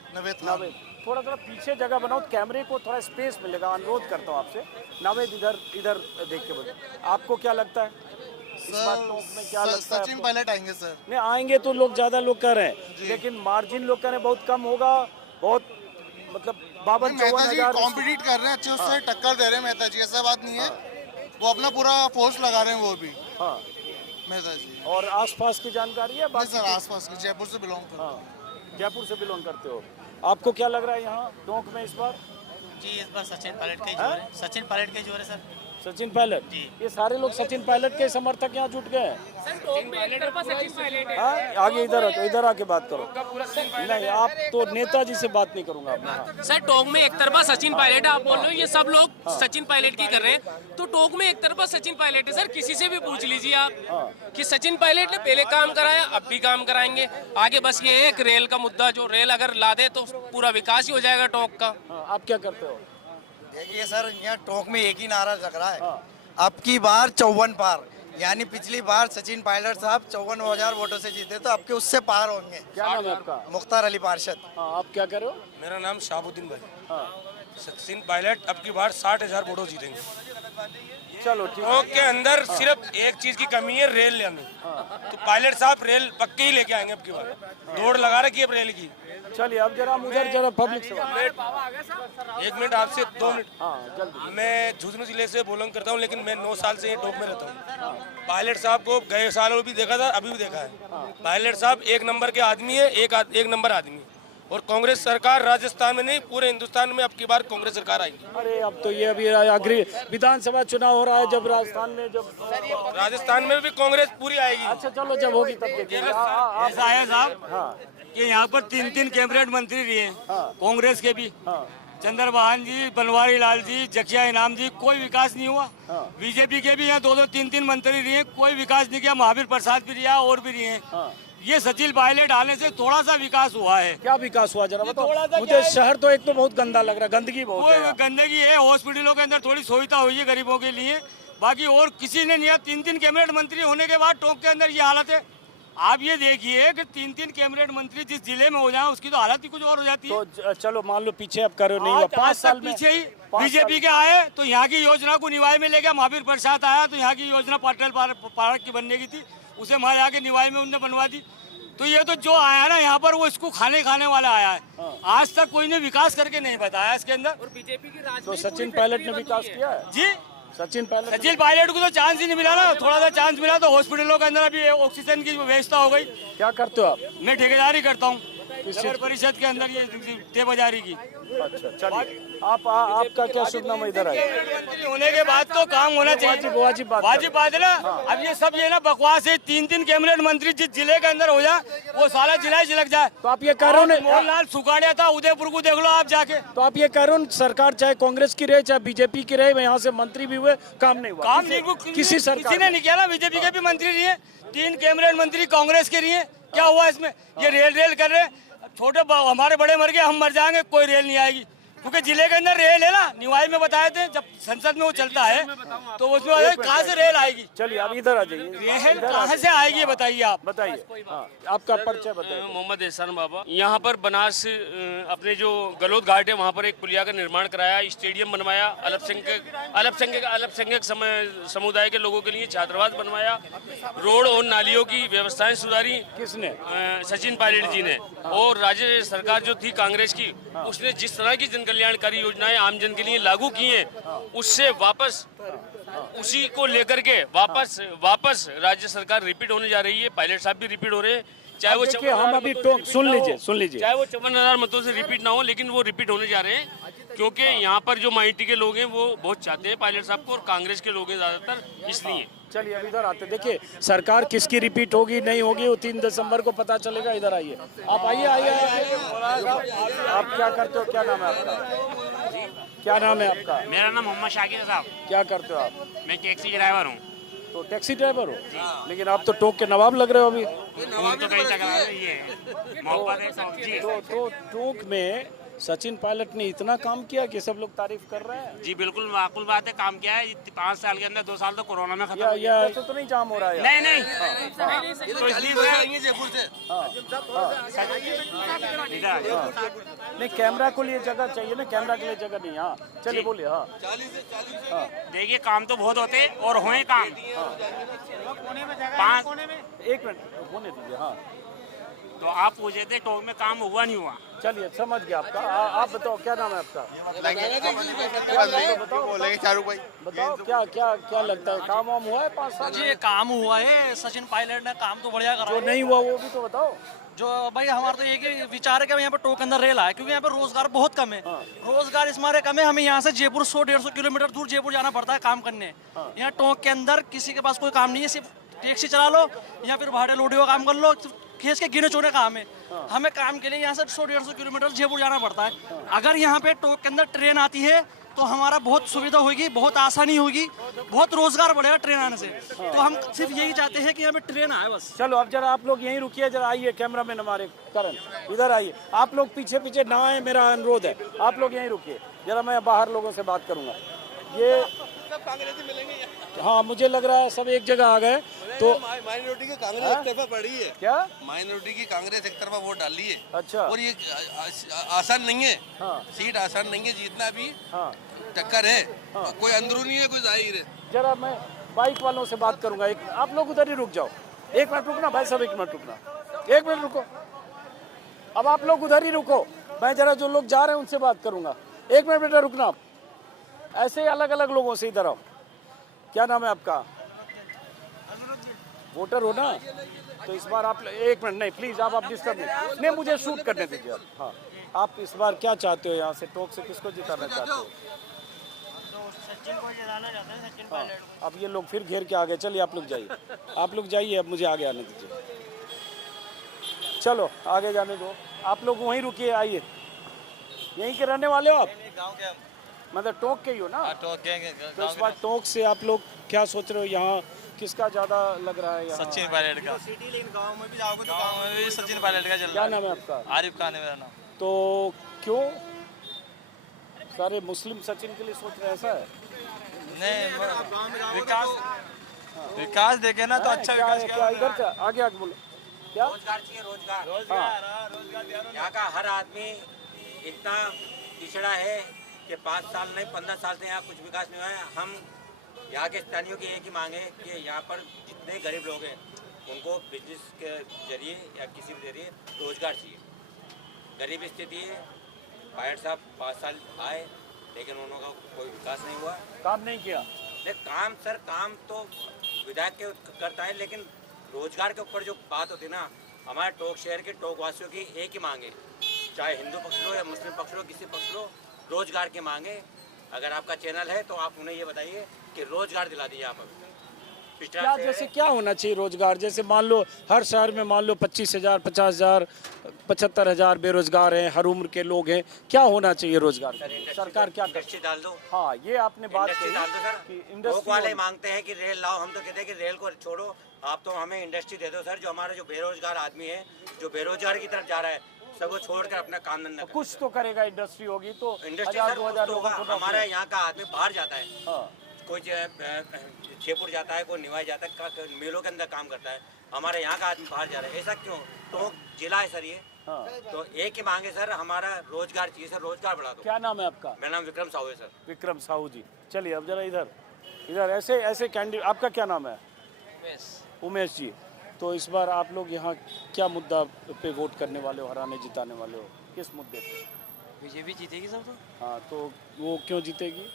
थोड़ा पीछे जगह बनाओ, कैमरे को थोड़ा स्पेस मिलेगा, अनुरोध करता हूँ आपसे। नावेद इधर देख के बोलो, आपको क्या लगता है इस बार टोंक में क्या लगता है? सचिन पायलट आएंगे सर। नहीं आएंगे तो लोग ज़्यादा लोग कह रहे हैं, लेकिन मार्जिन लोग कह रहे हैं बहुत कम होगा, बहुत मतलब 52-54 हज़ार कॉम्पिटिट कर रहे हैं, अच्छे उससे टक्कर दे रहे हैं मेहता जी, ऐसा बात नहीं है, वो अपना पूरा फोर्स लगा रहे हैं वो भी। हाँ मेहता जी। और आसपास की जानकारी है? सर आसपास की, जयपुर से बिलोंग करते हैं। जयपुर से बिलोंग करते हो। आपको क्या लग रहा है यहाँ टोंक में इस बार? जी इस बार सचिन पायलट का ही जोर है, सचिन पायलट का ही जोर है सर। सचिन पायलट, ये सारे लोग सचिन पायलट के समर्थक यहाँ जुट गए हैं। हाँ, आगे इधर आके बात करो। नहीं, आप तो नेताजी से बात नहीं करूंगा आपने। सर टोंक में एक तरफा सचिन पायलट है, आप बोल रहे हो ये सब लोग सचिन पायलट की कर रहे हैं, तो टोंक में एक तरफा सचिन पायलट है सर। किसी से भी पूछ लीजिए आप कि सचिन पायलट ने पहले काम कराया, अब भी काम कराएंगे। आगे बस ये है एक रेल का मुद्दा, जो रेल अगर ला दे तो पूरा विकास ही हो जाएगा टोंक का। आप क्या करते हो? देखिए सर, यहाँ टोंक में एक ही नारा लग रहा है, अब की बार 54 पार, यानी पिछली बार सचिन पायलट साहब 54,000 वोटों से जीते, तो आपके उससे पार होंगे। क्या नाम है आपका? मुख्तार अली पार्षद। हाँ, आप क्या कर रहे हो? मेरा नाम शाहबुद्दीन भाई। हाँ, सचिन पायलट अब की बार 60,000 वोटों जीतेंगे। चलो ठीक है। टोंक के अंदर सिर्फ एक चीज की कमी है, रेल लेने। तो पायलट साहब रेल पक्के ही लेके आएंगे अब की बार, दौड़ लगा रखी है रेल की। चलिए अब जरा मुझे जरा पब्लिक से एक मिनट आपसे 2 मिनट। हाँ जल्दी। मैं झुंझुनू जिले से बोलंग करता हूँ, लेकिन मैं 9 साल से ये टोंक में रहता हूँ। पायलट साहब को गए सालों भी देखा था, अभी भी देखा है। पायलट साहब एक नंबर के आदमी है, एक नंबर आदमी। और कांग्रेस सरकार राजस्थान में नहीं पूरे हिंदुस्तान में अब की बार कांग्रेस सरकार आएगी। अरे अब तो ये अभी अग्री विधानसभा चुनाव हो रहा है, जब राजस्थान में भी कांग्रेस पूरी आएगी। अच्छा चलो जब होगी तब देखेंगे। ऐसा है साहब हाँ कि यहाँ पर 3 कैबिनेट मंत्री रहे कांग्रेस के भी, चंद्रबहान जी, बनवारी लाल जी, जकिया इनाम जी, कोई विकास नहीं हुआ। बीजेपी के भी यहाँ 2-2, 3-3 मंत्री रहे, कोई विकास नहीं किया। महावीर प्रसाद भी रिया और भी रहे। ये सचिन पायलट आने से थोड़ा सा विकास हुआ है। क्या विकास हुआ जरा बताओ मुझे। शहर तो एक तो बहुत गंदा लग रहा है, गंदगी बहुत है। गंदगी है, हॉस्पिटलों के अंदर थोड़ी सुविधा हुई है गरीबों के लिए, बाकी और किसी ने नहीं। 3-3 कैबिनेट मंत्री होने के बाद टोंक के अंदर ये हालत है। आप ये देखिए कि 3-3 कैबिनेट मंत्री जिस जिले में हो जाए उसकी तो हालत ही कुछ और हो जाती है। तो चलो मान लो पीछे अब करो नहीं हुआ, 5 साल पीछे ही बीजेपी के आए तो यहाँ की योजना को निवाई में ले गया। महावीर प्रसाद आया तो यहाँ की योजना पटेल पार्क की बनने की थी, उसे वहाँ जाके निवाई में उनने बनवा दी। तो ये तो जो आया ना यहाँ पर वो इसको खाने वाला आया है। आज तक कोई ने विकास करके नहीं बताया इसके अंदर। और बीजेपी की राज तो सचिन पायलट ने विकास किया है जी। सचिन पायलट को तो चांस ही नहीं मिला ना। थोड़ा सा चांस मिला तो हॉस्पिटलों के अंदर अभी ऑक्सीजन की व्यवस्था हो गई। क्या करते हो आप? मैं ठेकेदारी करता हूँ नगर परिषद के अंदर, ये टे बाजारी की। अच्छा चलिए आपका क्या शुभ नाम इधर आए? मंत्री होने के बाद तो काम होना चाहिए, वाजिब बात है ना। अब ये सब ये ना बकवास है। 3-3 कैबिनेट मंत्री जिस जिले के अंदर हो जाए वो सारा जिला ही झिलक जाए। तो आप ये कह रहे हो मोहनलाल सुखाड़िया था, उदयपुर को देख लो आप जाके। तो आप ये कह रहे हो सरकार चाहे कांग्रेस की रहे चाहे बीजेपी की रहे, यहाँ से मंत्री भी हुए काम नहीं हुआ। काम नहीं किसी सरकार ने नहीं किया ना। बीजेपी के भी मंत्री रही है, 3 कैबिनेट मंत्री कांग्रेस के रही है। क्या हुआ इसमें? ये रेल कर रहे हैं। छोटे हमारे बड़े मर गए, हम मर जाएंगे, कोई रेल नहीं आएगी। क्योंकि जिले के अंदर रेल है ना, निवाई में बताए थे जब संसद में वो चलता है तो उसमें कहाँ से रेल आएगी? चलिए अब इधर आ जाइए। रेल कहाँ से आएगी बताइए आप। बताइए आपका परिचय बताइए। मोहम्मद एहसान बाबा। यहाँ पर बनास अपने जो गलोद घाट है वहाँ पर एक पुलिया का निर्माण कराया, स्टेडियम बनवाया, अल्पसंख्यक समुदाय के लोगों के लिए छात्रावास बनवाया, रोड और नालियों की व्यवस्थाएं सुधारी। किसने? सचिन पायलट जी ने। और राज्य सरकार जो थी कांग्रेस की, उसने जिस तरह की कल्याणकारी योजनाएं आमजन के लिए लागू की हैं, उससे वापस उसी को लेकर के वापस राज्य सरकार रिपीट होने जा रही है। पायलट साहब भी रिपीट हो रहे हैं, चाहे वो हम अभी सुन लीजिए चाहे वो 54,000 मतों से रिपीट ना हो, लेकिन वो रिपीट होने जा रहे हैं। क्योंकि यहाँ पर जो माइनॉरिटी के लोग हैं वो बहुत चाहते हैं पायलट साहब को, और कांग्रेस के लोग हैं ज्यादातर, इसलिए। चलिए अब इधर आते, देखिए सरकार किसकी रिपीट होगी नहीं होगी वो 3 दिसंबर को पता चलेगा। इधर आइए आप, आइए। आप क्या करते हो? क्या नाम है आपका? क्या नाम है आपका? मेरा नाम मोहम्मद शाकिर साहब। क्या करते हो आप? मैं टैक्सी ड्राइवर हूँ। तो टैक्सी ड्राइवर हो? लेकिन आप तो टोंक के नवाब लग रहे हो अभी। तो कहीं टकरा रही है, मोहब्बत है तो टोंक में सचिन पायलट ने इतना काम किया कि सब लोग तारीफ कर रहे हैं। जी बिल्कुल माकूल बात है, काम किया है। 5 साल के अंदर 2 साल तो कोरोना में खत्म हो गया। ऐसा तो नहीं जाम हो रहा है? नहीं तो इसलिए जयपुर से नहीं, कैमरा को लिए जगह चाहिए ना, कैमरा के लिए जगह नहीं। हाँ चलिए बोलिए। हाँ 40 देखिए काम तो बहुत होते और हुए काम। 1 मिनट होने दीजिए। हाँ तो आप पूछे थे टोंक में काम हुआ नहीं हुआ? चलिए समझ गया आपका। आप बताओ क्या नाम है आपका? बताओ क्या लगता है, काम वाम हुआ है 5 साल? जी काम हुआ है, सचिन पायलट ने काम तो बढ़िया करा। जो नहीं हुआ वो भी तो बताओ। जो भाई हमारा तो एक ही विचार है कि यहाँ पर टोंक अंदर रेल आए, क्योंकि यहाँ पर रोजगार बहुत कम है। रोजगार इस मारे कम है, हमें यहाँ से जयपुर 100-150 किलोमीटर दूर जयपुर जाना पड़ता है काम करने। यहाँ टोंक के अंदर किसी के पास कोई काम नहीं है, सिर्फ टैक्सी चला लो या फिर भाड़े लोडी का काम कर लो, खेस के गिने चुने काम है। हमें काम के लिए यहाँ से 100-150 किलोमीटर जयपुर जाना पड़ता है। अगर यहाँ पे टोंक के अंदर ट्रेन आती है तो हमारा बहुत सुविधा होगी, बहुत आसानी होगी, बहुत रोजगार बढ़ेगा ट्रेन आने से। तो हम सिर्फ यही चाहते हैं कि यहाँ पे ट्रेन आए बस। चलो अब जरा आप लोग यहीं रुकिए, जरा आइए कैमरा मैन हमारे करण इधर आइए। आप लोग पीछे ना आए, मेरा अनुरोध है। आप लोग यहीं रुकिए जरा, मैं बाहर लोगों से बात करूंगा। ये कांग्रेसी मिलेंगे। हाँ मुझे लग रहा है सब एक जगह आ गए। तो माइनॉरिटी की कांग्रेस एक तरफा पड़ी है। क्या माइनॉरिटी की कांग्रेस एक तरफा वोट डाल ली है। अच्छा। और ये आसान नहीं है। सीट आसान नहीं है, जीतना भी टक्कर है। कोई अंदरूनी है कोई जाहिर है। जरा मैं बाइक वालों से बात करूंगा। एक आप लोग उधर ही रुक जाओ, 1 मिनट रुकना भाई साहब, 1 मिनट रुकना, 1 मिनट रुको। अब आप लोग उधर ही रुको, मैं जरा जो लोग जा रहे हैं उनसे बात करूंगा। 1 मिनट बेटा रुकना आप, ऐसे ही अलग अलग लोगों से इधर आओ। क्या नाम है आपका? वोटर हो ना, तो इस बार आप 1 मिनट नहीं प्लीज आप डिस्टर्ब नहीं, मुझे शूट करने दीजिए आप। हाँ, आप इस बार क्या चाहते हो यहाँ से, टोक से किसको जिताना चाहते हो? सचिन को जिताना चाहते हैं, सचिन पायलट को। अब ये लोग फिर घेर के आ गए, चलिए आप लोग जाइए, आप लोग जाइए, अब मुझे आगे आने दीजिए। चलो आगे जाने दो, आप लोग वहीं रुकिए, आइए। यहीं के रहने वाले हो आप? गाँव के मतलब टोक के ही हो ना? टोक के तो इस बार टोक से आप लोग क्या सोच रहे हो, यहाँ किसका ज्यादा लग रहा है? यहाँ सचिन पायलट का। सिटी लेकिन गाँव में भी जाओगे तो गाँव में भी सचिन पायलट का चल रहा है। क्या नाम है आपका? आरिफ खान है मेरा नाम। तो क्यों सारे मुस्लिम सचिन के लिए सोच रहे हैं, ऐसा है? नहीं, विकास देखे ना तो अच्छा विकास क्या इधर क्या आगे आगे बोलो क्या? रोजगार चाहिए, रोजगार। रोजगार यहाँ का हर आदमी इतना पिछड़ा है कि 5 साल नहीं 15 साल से यहाँ कुछ विकास नहीं हुआ है। हम यहाँ के स्थानीयों की एक ही मांग है कि यहाँ पर जितने गरीब लोग हैं उनको बिजनेस के जरिए या किसी भी जरिए रोजगार चाहिए। गरीब स्थिति है, पायलट साहब 5 साल आए लेकिन उन्होंने कोई विकास नहीं हुआ, काम नहीं किया। काम सर, काम तो विधायक के करता है, लेकिन रोजगार के ऊपर जो बात होती है ना, हमारे टोक शहर के टोक वासियों की एक ही मांग है, चाहे हिंदू पक्ष लो या मुस्लिम पक्ष लो, किसी पक्ष लो, रोजगार की मांग है। अगर आपका चैनल है तो आप उन्हें ये बताइए कि रोजगार दिला दीजिए आप। क्या जैसे क्या होना चाहिए रोजगार? जैसे मान लो हर शहर में मान लो 25,000, 50,000, 75,000 बेरोजगार हैं, हर उम्र के लोग हैं, क्या होना चाहिए रोजगार? सरकार क्या इंडस्ट्री डाल दो। हाँ, ये आपने बात इंडस्ट्री डाल दो सर। इंडस्ट्री लोग वाले मांगते हैं कि रेल लाओ, हम तो कहते हैं कि रेल को छोड़ो, आप तो हमें इंडस्ट्री दे दो सर। जो हमारा जो बेरोजगार आदमी है, जो बेरोजगार की तरफ जा रहा है, सबको छोड़कर अपना काम धंधा कुछ तो करेगा। इंडस्ट्री होगी तो इंडस्ट्री सर, 1,000 लोगों को हमारे यहाँ का आदमी बाहर जाता है, कोई जयपुर जाता है, कोई निवाई जाता है, मेलों के अंदर काम करता है। हमारे यहाँ का आदमी बाहर जा रहा है, ऐसा क्यों? तो जिला है सर ये। तो एक ही मांगे सर, हमारा रोजगार चाहिए सर, रोजगार बढ़ा दो। क्या नाम है आपका? मेरा नाम विक्रम साहू है सर। विक्रम साहू जी, चलिए अब जरा इधर ऐसे ऐसे कैंडिडेट। आपका क्या नाम है? उमेश जी। तो इस बार आप लोग यहाँ क्या मुद्दा पे वोट करने वाले हो, हराने जिताने वाले हो, किस मुद्दे पे? बीजेपी जीतेगी सब। तो हाँ, तो वो क्यों जीतेगी?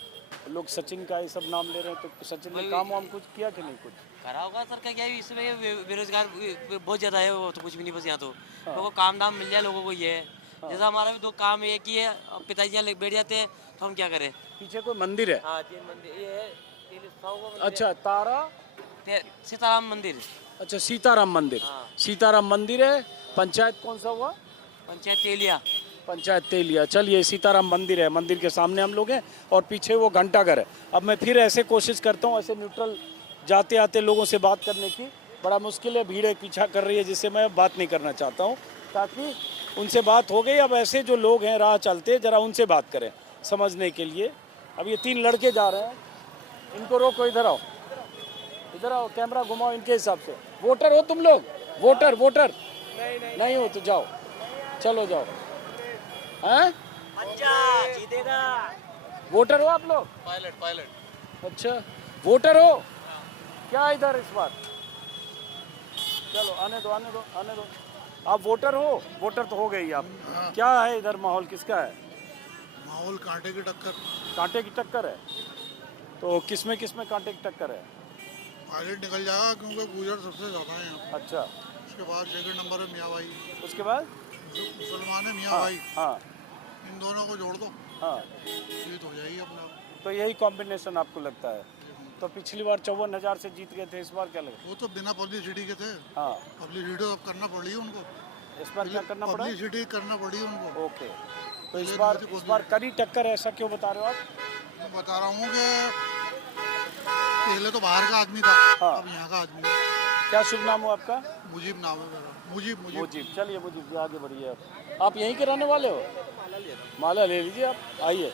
लोग सचिन का ये सब नाम ले रहे हैं, तो सचिन ने काम वाम कुछ किया कि नहीं? कुछ करा होगा सर, क्या इसमें बेरोजगार बहुत ज़्यादा है, वो तो कुछ भी नहीं, बस यहाँ तो लोगों को काम दाम मिल जाए, लोगों को ये है। जैसा हमारा भी 2 काम एक ही है, अब पिताजी बैठ जाते हैं तो हम क्या करें? पीछे कोई मंदिर है? हाँ, 3 मंदिर ये है। अच्छा, सीताराम मंदिर। अच्छा, सीताराम मंदिर। सीताराम मंदिर है। पंचायत कौन सा हुआ? पंचायत तेलिया। पंचायत तेलिया। चलिए, सीताराम मंदिर है, मंदिर के सामने हम लोग हैं और पीछे वो घंटाघर है। अब मैं फिर ऐसे कोशिश करता हूँ, ऐसे न्यूट्रल जाते आते लोगों से बात करने की। बड़ा मुश्किल है, भीड़ पीछा कर रही है जिससे मैं बात नहीं करना चाहता हूँ, ताकि उनसे बात हो गई। अब ऐसे जो लोग हैं राह चलते, जरा उनसे बात करें समझने के लिए। अब ये 3 लड़के जा रहे हैं, इनको रोको, इधर आओ, इधर आओ, कैमरा घुमाओ इनके हिसाब से। वोटर हो तुम लोग? वोटर नहीं हो तो जाओ, चलो जाओ। हैं? वोटर हो आप लोग? पायलट। अच्छा, वोटर हो क्या इधर इस बार? चलो आने दो। आप वोटर हो? वोटर तो हो गई आप। क्या है इधर माहौल, किसका है माहौल? कांटे की टक्कर। कांटे की टक्कर है? तो किसमें कांटे की टक्कर है? पायलट निकल जाएगा क्योंकि गुजर सबसे ज़्यादा है यहाँ। अच्छा, उसके बाद सेकंड नंबर है मियाँ भाई। उसके बाद मुसलमान है मियाँ भाई। हाँ, इन दोनों को जोड़ दो, हाँ, जीत हो जाएगी अपना। तो यही कॉम्बिनेशन आपको लगता है? तो पिछली बार 54,000 से जीत गए थे, इस बार क्या लगा? वो तो बिना पब्लिसिटी के थे। हाँ, पब्लिसिटी अब करना पड़ी उनको। इस बार क्या करना पड़ा? पब्लिसिटी करना पड़ी उनको। ओके, तो इस बार कड़ी टक्कर है, ऐसा क्यों बता रहे हो आप? मैं बता रहा हूँ कि पहले तो बाहर का आदमी था, अब यहाँ का आदमी है। क्या शुभ नाम हो आपका? मुजीब नाम है मेरा। मुजीब। चलिए मुजीब जी, आगे बढ़िए। आप यहीं के रहने वाले हो? माला ले लीजिए आप। आइए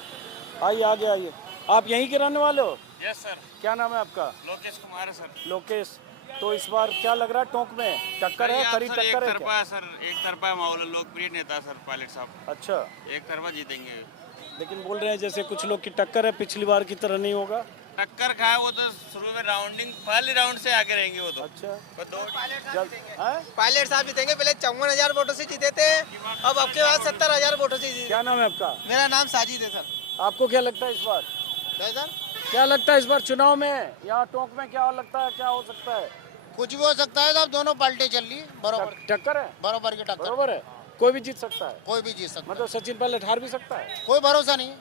आगे आइए। आप यहीं के रहने वाले हो? Yes sir. क्या नाम है आपका? लोकेश कुमार है सर। लोकेश। तो इस बार क्या लग रहा है टोंक में? टक्कर है, कड़ी टक्कर है क्या? सर एक तरफा माहौल, लोकप्रिय नेता सर पायलट साहब। अच्छा, एक तरफा जीतेंगे। लेकिन बोल रहे हैं जैसे कुछ लोग की टक्कर है, पिछली बार की तरह नहीं होगा। टक्कर खाए वो तो शुरू में राउंडिंग पहले राउंड से आगे रहेंगे वो तो। अच्छा, पायलट साहब जीतेंगे। पहले 54,000 वोटों से जीते थे, अब आपके बाद 70,000 वोटों से जीते। क्या नाम है आपका? मेरा नाम साजिद है सर। आपको क्या लगता है इस बार? सर क्या लगता है इस बार चुनाव में यहाँ टोंक में क्या लगता है, क्या हो सकता है? कुछ भी हो सकता है साहब, दोनों पार्टी चल रही बराबर टक्कर है, बराबर की टक्कर। बराबर है, कोई भी जीत सकता है। कोई भी जीत सकता मतलब सचिन पायलट हार भी सकता है, कोई भरोसा नहीं।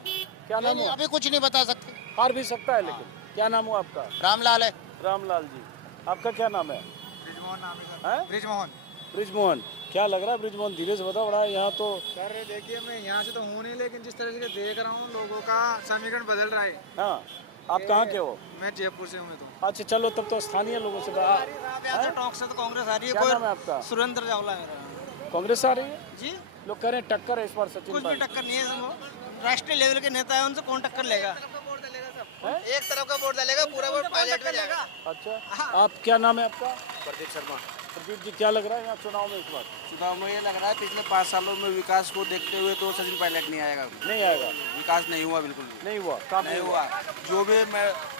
क्या नाम है? अभी कुछ नहीं बता सकते। हार भी सकता है, लेकिन क्या नाम हुआ आपका? रामलाल है। रामलाल जी, आपका क्या नाम है? ब्रिजमोहन नाम है। ब्रिजमोहन। ब्रिजमोहन, क्या लग रहा है ब्रिजमोहन? धीरे से बताओ, बड़ा यहाँ तो। सर देखिए, मैं यहाँ से तो हूँ नहीं, लेकिन जिस तरह से देख रहा हूँ लोगों का समीकरण बदल रहा है। हाँ, आप कहाँ के हो? मैं जयपुर से हूँ। तो अच्छा चलो, तब तो स्थानीय लोगों से यहाँ से टॉक से तो कांग्रेस आ रही है। क्या नाम है आपका? सुरेंद्र चावला है मेरा। कांग्रेस आ रही है जी, लोग कह रहे हैं टक्कर है इस बार सचिन कुछ भी पायलट। टक्कर नहीं है। राष्ट्रीय लेवल के नेता है, उनसे कौन टक्कर लेगा? एक तरफ का वोट डालेगा, पूरा वोट पायलट में जाएगा। अच्छा, आप क्या नाम है आपका? प्रदीप शर्मा। प्रदीप जी, क्या लग रहा है यहाँ चुनाव में इस बार? चुनाव में ये लग रहा है पिछले 5 सालों में विकास को देखते हुए तो सचिन पायलट नहीं आएगा। नहीं आएगा, विकास नहीं हुआ, बिल्कुल नहीं हुआ, काम नहीं हुआ। जो भी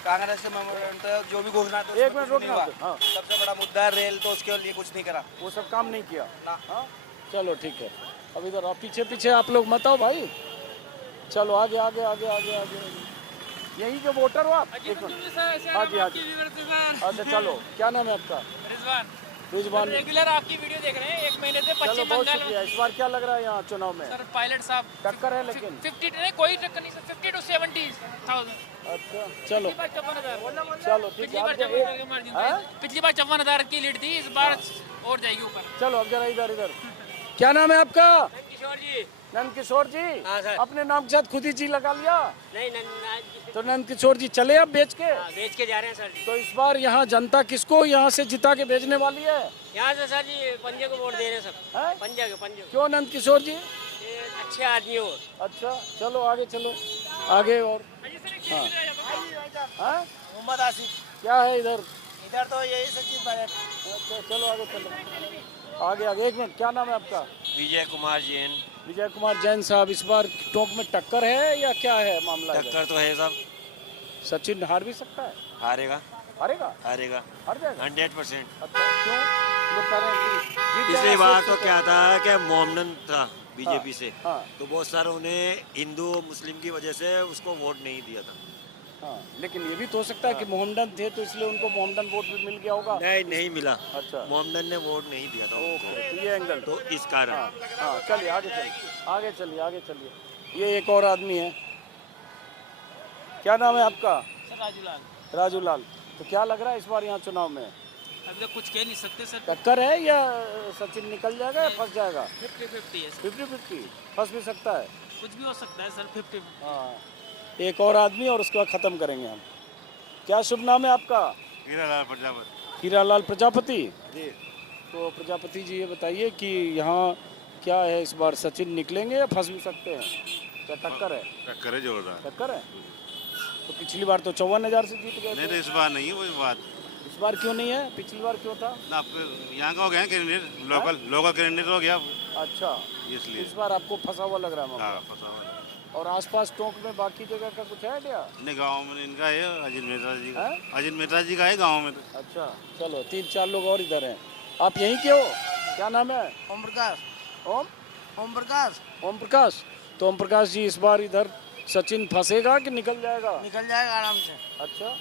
कांग्रेस के मेमोरेंडम जो भी घोषणा, एक मिनट रोकना। हाँ, सबसे बड़ा मुद्दा है रेल, तो उसके लिए कुछ नहीं करा, वो सब काम नहीं किया। हाँ, चलो ठीक है। अब इधर आप पीछे पीछे आप लोग मत आओ भाई, चलो आगे आगे आगे आगे आगे। यही के वोटर हो आप? एक मिनट, हाँ जी हाँ जी। अच्छा चलो, क्या नाम है आपका? रिजवान। रेगुलर आपकी वीडियो देख रहे हैं, 1 महीने से चलो, पश्चिम बहुत बंगाल शुक्रिया। इस बार क्या लग रहा है यहाँ चुनाव में? सर पायलट साहब टक्कर है, लेकिन 50 नहीं, कोई टक्कर नहीं सर, 50 to 70,000। अच्छा चलो, 54,000। चलो ठीक पिछली बार है। 54,000 की मार्जिन था। पिछली बार 54,000 की लीड थी, इस बार और जाएगी ऊपर। चलो अब जरा इधर इधर। क्या नाम है आपका? किशोर जी। नंद किशोर जी। हाँ सर। अपने नाम के साथ खुद ही जी लगा लिया? नहीं, तो नंद किशोर जी चले अब बेच के? बेच के जा रहे हैं सर जी। तो इस बार यहाँ जनता किसको यहाँ से जिता के भेजने वाली है? यहाँ से सर जी पंजे को वोट दे रहे हैं सब। पंजे को। क्यों नंद किशोर जी? ये अच्छे आदमी हो। अच्छा चलो आगे चलो, आगे। और हाँ हाँ, मोहम्मद आसिफ। क्या है इधर? इधर तो यही सचिन पायलट। अच्छा चलो आगे चलो, आगे आगे। एक मिनट, क्या नाम है आपका? विजय कुमार जैन। विजय कुमार जैन साहब, इस बार टोंक में टक्कर है या क्या है मामला? टक्कर तो है साहब, सचिन हार भी सकता है। हारेगा हारेगा? हारेगा, हार जाएगा 100%। अच्छा, क्यों? लोग कह रहे हैं कि जीत पिछली जाएगा, बार सोच तो सोच क्या था कि मोहम्मदन था बीजेपी से, हाँ। तो बहुत सारे उन्हें हिंदू मुस्लिम की वजह से उसको वोट नहीं दिया था। हाँ, लेकिन ये भी तो हो सकता है कि मोहम्मदन थे तो इसलिए उनको मोहम्मदन वोट भी मिल गया होगा। नहीं, नहीं मिला। अच्छा, मोहम्मदन ने वोट नहीं दिया था उनको, तो ये एंगल, तो इस कारण। हाँ, हाँ चलिए आगे चलिए, आगे चलिए, आगे चलिए। ये एक और आदमी है, क्या नाम है आपका? राजूलाल। राजूलाल। तो क्या लग रहा है इस बार यहाँ चुनाव में? अभी तक कुछ कह नहीं सकते सर। टक्कर है या सचिन निकल जाएगा या फंस जाएगा? 50-50 है सर। 50-50 फंस भी सकता है। कुछ भी हो सकता है सर, 50। हाँ, एक और आदमी और उसके बाद ख़त्म करेंगे हम। क्या शुभ नाम है आपका? हीरालाल प्रजापति। हीरालाल प्रजापति जी। तो प्रजापति जी ये बताइए कि यहाँ क्या है इस बार, सचिन निकलेंगे या फंस भी सकते हैं? क्या टक्कर है? टक्कर है जोरदार। टक्कर है। तो पिछली बार तो 54,000 से जीत गए नहीं थे। तो इस बार नहीं है वही बात। इस बार क्यों नहीं है? पिछली बार क्यों था? ना आपके यहाँ का हो गया कैंडिडेट, लोकल कैंडिडेट हो गया अच्छा, इसलिए। इस बार आपको फंसा हुआ लग रहा है मामला। हाँ, फंसा हुआ। और आसपास टोंक में बाकी जगह का कुछ है क्या? नहीं, गाँव में इनका है अजित मेहता जी का। अजित मेहता जी का है गाँव में। अच्छा चलो, 3-4 लोग और इधर हैं। आप यहीं के हो? क्या नाम है? ओम प्रकाश। ओम प्रकाश। ओम प्रकाश। तो ओम प्रकाश जी, इस बार इधर सचिन फंसेगा कि निकल जाएगा? निकल जाएगा आराम से। अच्छा,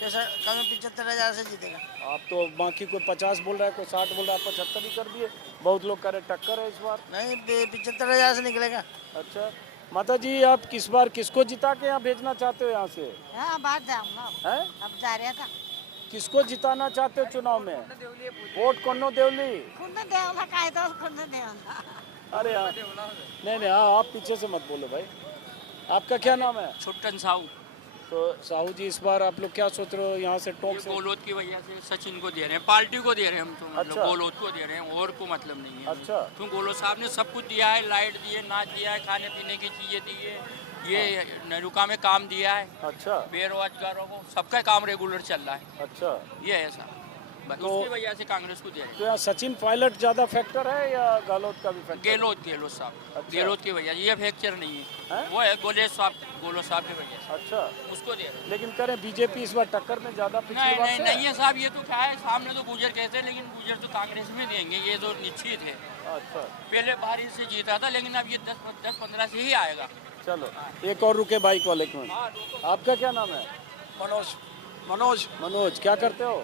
जैसा कम 75,000 से जीतेगा। आप तो बाकी कोई 50 बोल रहा है, कोई 60 बोल रहा है, आप 75 ही कर दिए। बहुत लोग कह रहे टक्कर है इस बार। नहीं, 75,000 से निकलेगा। अच्छा माता जी, आप किस बार किसको जिता के यहाँ भेजना चाहते हो यहाँ से? हाँ, बात जाऊंगा। हैं? अब जा रहा था। किसको जिताना चाहते हो चुनाव में? वोट कोनो देवली। खुद देवला काय तो खुद देवला। अरे हाँ, नहीं नहीं, हाँ आप पीछे से मत बोलो भाई। आपका क्या नाम है? छुट्टन साहू। तो साहू जी, इस बार आप लोग क्या सोच रहे हो यहाँ से टोंक से? गोलोद की वजह से सचिन को दे रहे हैं, पार्टी को दे रहे हैं हम तो, मतलब अच्छा। गोलोद को दे रहे हैं, और को मतलब नहीं है। अच्छा। क्यों? गोलोद साहब ने सब कुछ दिया है, लाइट दिए, नाच दिया है, खाने पीने की चीजें दी है, ये नेरुका में काम दिया है। अच्छा। बेरोजगारों को सबका काम रेगुलर चल रहा है। अच्छा, ये है सर। बस तो- उसकी वजह से कांग्रेस को दे रहे तो यहाँ सचिन पायलट ज्यादा फैक्टर है या गहलोत का भी फैक्टर? गेहलोत साहब, अच्छा। गेहलोत की वजह से ये फैक्चर नहीं है, वो है गोलेश साहब की वजह से अच्छा, उसको दे रहे हैं। लेकिन करें बीजेपी इस बार टक्कर में ज्यादा पिछली नहीं बार नहीं से नहीं है साहब, ये तो क्या है, सामने तो गुजर कहते हैं लेकिन गुजर तो कांग्रेस में देंगे, ये तो निश्चित है। अच्छा, पहले बारी से जीता था लेकिन अब ये 10-15 से ही आएगा। चलो एक और रुके बाइक वाले को। आपका क्या नाम है? मनोज। मनोज, क्या करते हो?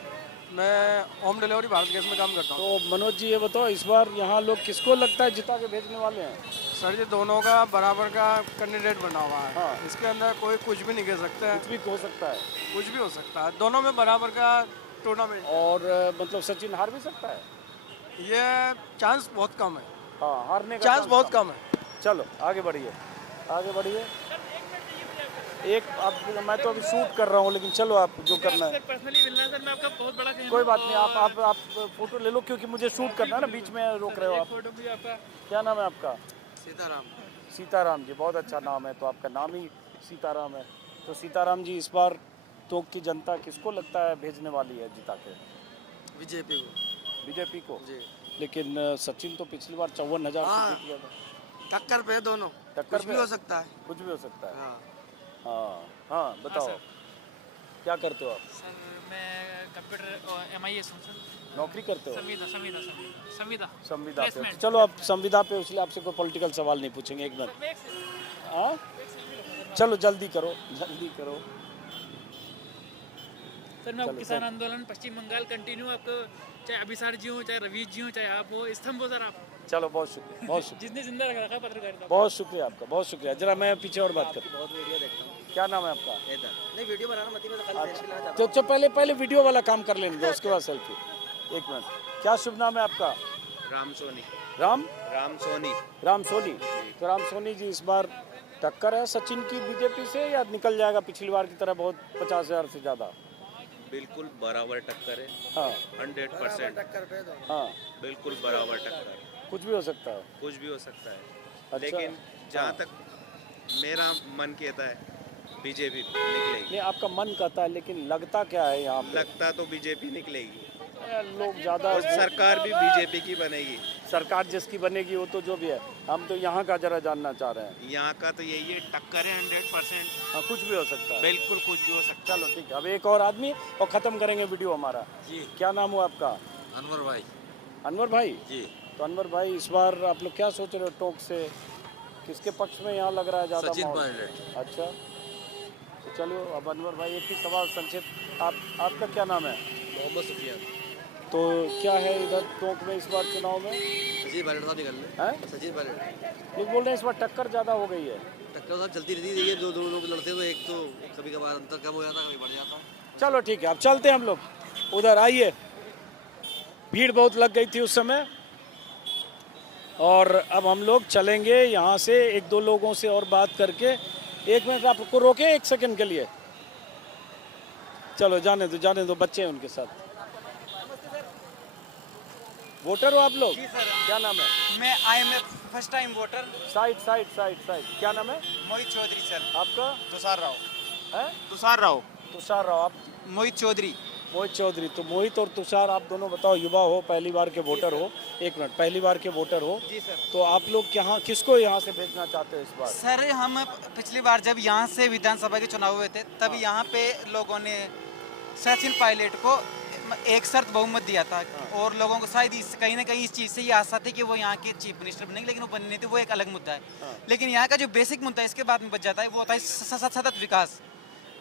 मैं होम डिलीवरी भारत गैस में काम करता हूँ। तो मनोज जी ये बताओ, इस बार यहाँ लोग किसको लगता है जिता के भेजने वाले हैं? सर जी दोनों का बराबर का कैंडिडेट बना हुआ है। हाँ। इसके अंदर कोई कुछ भी नहीं कह सकता है। कुछ भी हो सकता है, कुछ भी हो सकता है, दोनों में बराबर का टूर्नामेंट। और मतलब सचिन हार भी सकता है? ये चांस बहुत कम है। हाँ, हारने का चांस बहुत कम है। चलो आगे बढ़िए, आगे बढ़िए। एक अब मैं तो अभी शूट कर रहा हूँ, लेकिन चलो आप जो करना है। पर्सनली मिलना है सर, मैं आपका बहुत बड़ा फैन कोई बात नहीं, आप फोटो ले लो, क्योंकि मुझे शूट करना है ना, बीच में रोक रहे हो आप। फोटो भी आपका। क्या नाम है आपका? सीताराम। सीताराम जी, बहुत अच्छा नाम है, तो आपका नाम ही सीताराम है। तो सीताराम जी इस बार टोंक की जनता किसको लगता है भेजने वाली है जिता के? बीजेपी को। बीजेपी को जी। लेकिन सचिन तो पिछली बार 54,000 हाँ। जीत गया था। टक्कर पे दोनों, टक्कर कुछ भी हो सकता है। कुछ भी हो सकता है। हाँ हाँ, बताओ क्या करते हो आप? सर मैं कंप्यूटर MIS हूँ सर। नौकरी करते हो? संविदा पे। चलो आप संविदा पे, इसलिए आपसे कोई पॉलिटिकल सवाल नहीं पूछेंगे। एक मिनट, हाँ चलो जल्दी करो, जल्दी करो। सर मैं आपको किसान आंदोलन पश्चिम बंगाल कंटिन्यू, आपको चाहे अभिसार जी हो, चाहे रवीश जी हो, चाहे आप हो, स्तंभ हो सर आप। चलो बहुत शुक्रिया, बहुत शुक्रिया। जिसने जिंदा रखा है पत्रकारिता। बहुत शुक्रिया आपका, बहुत शुक्रिया। जरा मैं पीछे और बात करता हूँ। बहुत वीडियो देखता हूँ। क्या नाम है आपका? नहीं वीडियो बनाना मत ही, मैं खाली सेल्फी लेना चाहता तो पहले वीडियो वाला काम कर लेने दो, उसके बाद सेल्फी। एक मिनट, क्या शुभ नाम है आपका? राम सोनी। राम सोनी। राम सोनी। तो राम सोनी जी इस बार टक्कर है सचिन की बीजेपी से, या निकल जाएगा पिछली बार की तरह बहुत 50,000 से ज़्यादा? बिल्कुल बराबर टक्कर है। हाँ 100%। हाँ, बिल्कुल बराबर टक्कर। कुछ भी हो सकता है। कुछ भी हो सकता है। अच्छा, लेकिन जहाँ तक मेरा मन कहता है बीजेपी निकलेगी। नहीं, आपका मन कहता है, लेकिन लगता क्या है यहाँ पे? लगता तो बीजेपी निकलेगी। लोग ज़्यादा, और सरकार भी बीजेपी की बनेगी। सरकार जिसकी बनेगी वो तो जो भी है, हम तो यहाँ का जरा जानना चाह रहे हैं। यहाँ का तो यही है, टक्कर है 100%। हाँ, कुछ भी हो सकता है। बिल्कुल कुछ भी हो सकता है। चलो ठीक है, अब एक और आदमी और ख़त्म करेंगे वीडियो हमारा। जी। क्या नाम हुआ आपका? अनवर भाई। अनवर भाई जी। तो अनवर भाई इस बार आप लोग क्या सोच रहे हो टोंक से, किसके पक्ष में यहाँ लग रहा है ज़्यादा? सचिन पायलट। अच्छा, तो चलो अब अनवर भाई एक ही सवाल संक्षिप्त, आपका क्या नाम है? मोहम्मद सुफियान। तो क्या है इधर टोंक में इस बार चुनाव में? सचिन पायलट साहब निकल रहे हैं। सचिन पायलट। लोग बोल रहे हैं इस बार टक्कर ज़्यादा हो गई है। टक्कर साहब चलती रहती है, जो दो लोग लड़ते हुए, एक तो कभी कभार अंतर कम हो जाता है, कभी बढ़ जाता है। चलो ठीक है, अब चलते हैं हम लोग उधर। आइए, भीड़ बहुत लग गई थी उस समय, और अब हम लोग चलेंगे यहाँ से, एक दो लोगों से और बात करके। एक मिनट आपको रोकें एक सेकंड के लिए? चलो जाने दो, बच्चे हैं उनके साथ। वोटर हो आप लोग? जी सर। क्या नाम है? मैं IM first time voter. Side. क्या नाम है? मोहित चौधरी सर। आपका? तुषार राव। है? तुषार राव। तुषार राव। आप? मोहित चौधरी। मोहित चौधरी। तो मोहित और तुषार आप दोनों बताओ, युवा हो, पहली बार के वोटर हो। एक मिनट, पहली बार के वोटर हो। जी सर। तो आप लोग किसको यहाँ से भेजना चाहते हो इस बार? सर हम पिछली बार जब यहाँ से विधानसभा के चुनाव हुए थे, तब यहाँ पे लोगों ने सचिन पायलट को एक शर्त बहुमत दिया था, और लोगों को शायद कहीं ना कहीं इस चीज़ से ये आशा थी कि वो यहाँ के चीफ मिनिस्टर बनेंगे, लेकिन वो बनने नहीं थे, वो एक अलग मुद्दा है। लेकिन यहाँ का जो बेसिक मुद्दा इसके बाद में बच जाता है, वो होता है सतत विकास।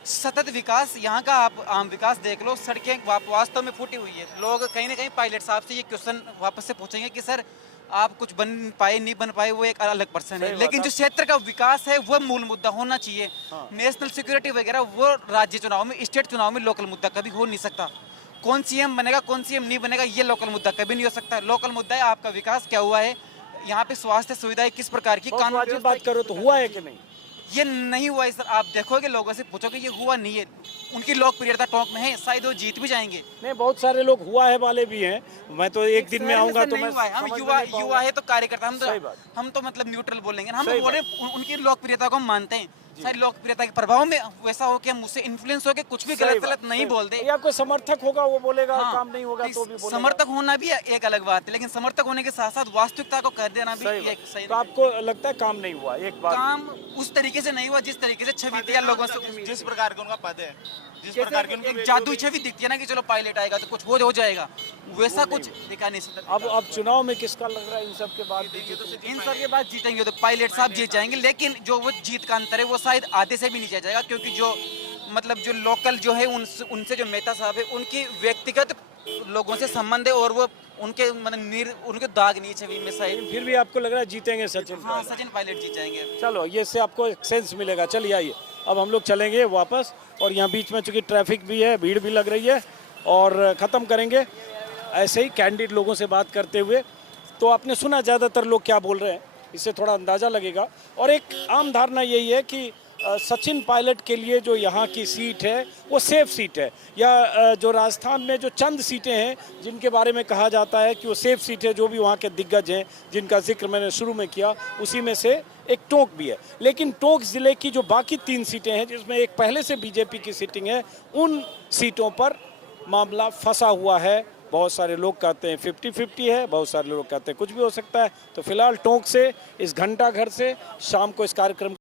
सतत विकास, यहाँ का आप आम विकास देख लो, सड़कें वास्तव में फूटी हुई है। लोग कहीं ना कहीं पायलट साहब से ये क्वेश्चन वापस से पूछेंगे कि सर आप कुछ बन पाए नहीं बन पाए, वो एक अलग पर्सन है, लेकिन जो क्षेत्र का विकास है वो मूल मुद्दा होना चाहिए। नेशनल सिक्योरिटी वगैरह वो राज्य चुनाव में, स्टेट चुनाव में लोकल मुद्दा कभी हो नहीं सकता। कौन CM बनेगा, कौन CM नहीं बनेगा, ये लोकल मुद्दा कभी नहीं हो सकता। लोकल मुद्दा है आपका विकास क्या हुआ है, यहाँ पे स्वास्थ्य सुविधाएं किस प्रकार की, कानून बात करो तो हुआ है कि नहीं? ये नहीं हुआ है सर। आप देखोगे, लोगों से पूछोगे, ये हुआ नहीं है। उनकी लोकप्रियता टोंक में है, शायद वो जीत भी जाएंगे। नहीं, बहुत सारे लोग हुआ है वाले भी हैं। मैं तो एक दिन में आऊंगा तो मैं हम युवा है तो कार्यकर्ता, हम तो मतलब न्यूट्रल बोलेंगे। हम तो बोले उनकी लोकप्रियता को हम मानते हैं, सारी लोकप्रियता के प्रभाव में वैसा हो कि हम उससे इन्फ्लुएंस हो के कुछ भी गलत गलत नहीं बोल दे। या कोई समर्थक होगा वो बोलेगा काम नहीं होगा तो भी बोलेगा। समर्थक होना भी एक अलग बात है, लेकिन समर्थक होने के साथ साथ वास्तविकता को कर देना भी एक सही। तो आपको लगता है काम नहीं हुआ? एक बात, काम उस तरीके से नहीं हुआ जिस तरीके से छवि थी लोगों से, जिस प्रकार का उनका पद है, जिस प्रकार की एक जादू छवि दिखती है ना कि चलो पायलट आएगा तो कुछ हो जाएगा, वैसा कुछ दिखा नहीं सकता। अब चुनाव में किसका लग रहा है इन सब के बाद? इन सब के बाद जीतेंगे तो पायलट साहब जीत जाएंगे, लेकिन जो वो जीत का अंतर है वो शायद आधे से भी नीचे जाएगा, क्योंकि जो मतलब जो लोकल जो है उनसे जो मेहता साहब है उनकी व्यक्तिगत लोगों से संबंध है और वो उनके मतलब उनके दाग नहीं छवि में शायद। फिर भी आपको लग रहा है जीतेंगे सचिन? हाँ, सचिन पायलट जीत जाएंगे। चलो, ये से आपको एक सेंस मिलेगा। चलिए आइए, अब हम लोग चलेंगे वापस, और यहाँ बीच में चूंकि ट्रैफिक भी है, भीड़ भी लग रही है, और ख़त्म करेंगे ऐसे ही कैंडिड लोगों से बात करते हुए। तो आपने सुना ज़्यादातर लोग क्या बोल रहे हैं, इससे थोड़ा अंदाज़ा लगेगा। और एक आम धारणा यही है कि सचिन पायलट के लिए जो यहाँ की सीट है वो सेफ सीट है, या जो राजस्थान में जो चंद सीटें हैं जिनके बारे में कहा जाता है कि वो सेफ सीट है, जो भी वहाँ के दिग्गज हैं जिनका जिक्र मैंने शुरू में किया, उसी में से एक टोंक भी है। लेकिन टोंक ज़िले की जो बाकी 3 सीटें हैं, जिसमें एक पहले से बीजेपी की सीटिंग है, उन सीटों पर मामला फंसा हुआ है। बहुत सारे लोग कहते हैं 50-50 है, बहुत सारे लोग कहते हैं कुछ भी हो सकता है। तो फिलहाल टोंक से, इस घंटा घर से शाम को इस कार्यक्रम